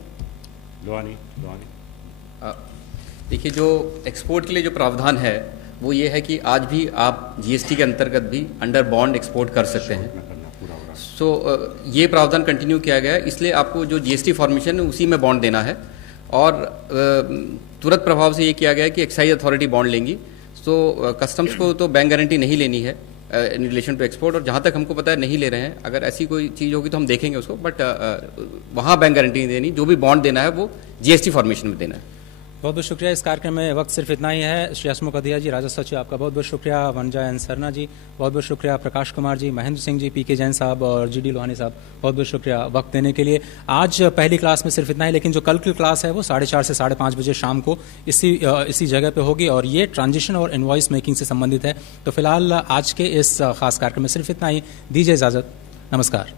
देखिए, जो एक्सपोर्ट के लिए जो प्रावधान है वो ये है कि आज भी आप जीएसटी के अंतर्गत भी अंडर बॉन्ड एक्सपोर्ट कर सकते हैं। सो ये प्रावधान कंटिन्यू किया गया है, इसलिए आपको जो जीएसटी फॉर्मेशन है उसी में बॉन्ड देना है। और तुरंत प्रभाव से ये किया गया कि एक्साइज अथॉरिटी बॉन्ड लेंगी, तो कस्टम्स को तो बैंक गारंटी नहीं लेनी है इन रिलेशन टू एक्सपोर्ट, और जहाँ तक हमको पता है नहीं ले रहे हैं। अगर ऐसी कोई चीज़ होगी तो हम देखेंगे उसको, बट वहाँ बैंक गारंटी नहीं देनी, जो भी बॉन्ड देना है वो जीएसटी फॉर्मेशन में देना है। बहुत बहुत शुक्रिया। इस कार्यक्रम में वक्त सिर्फ इतना ही है। श्री हसमुख अधिया जी, राजस्व सचिव, आपका बहुत बहुत शुक्रिया। वनजा एन सरना जी, बहुत बहुत शुक्रिया। प्रकाश कुमार जी, महेंद्र सिंह जी, पीके जैन साहब और जीडी लोहानी साहब, बहुत बहुत शुक्रिया वक्त देने के लिए। आज पहली क्लास में सिर्फ इतना ही, लेकिन जो कल की क्लास है वो 4:30 से 5:30 बजे शाम को इसी जगह पे होगी, और ये ट्रांजिशन और इनवॉइस मेकिंग से संबंधित है। तो फिलहाल आज के इस खास कार्यक्रम में सिर्फ इतना ही। दीजिए इजाज़त, नमस्कार।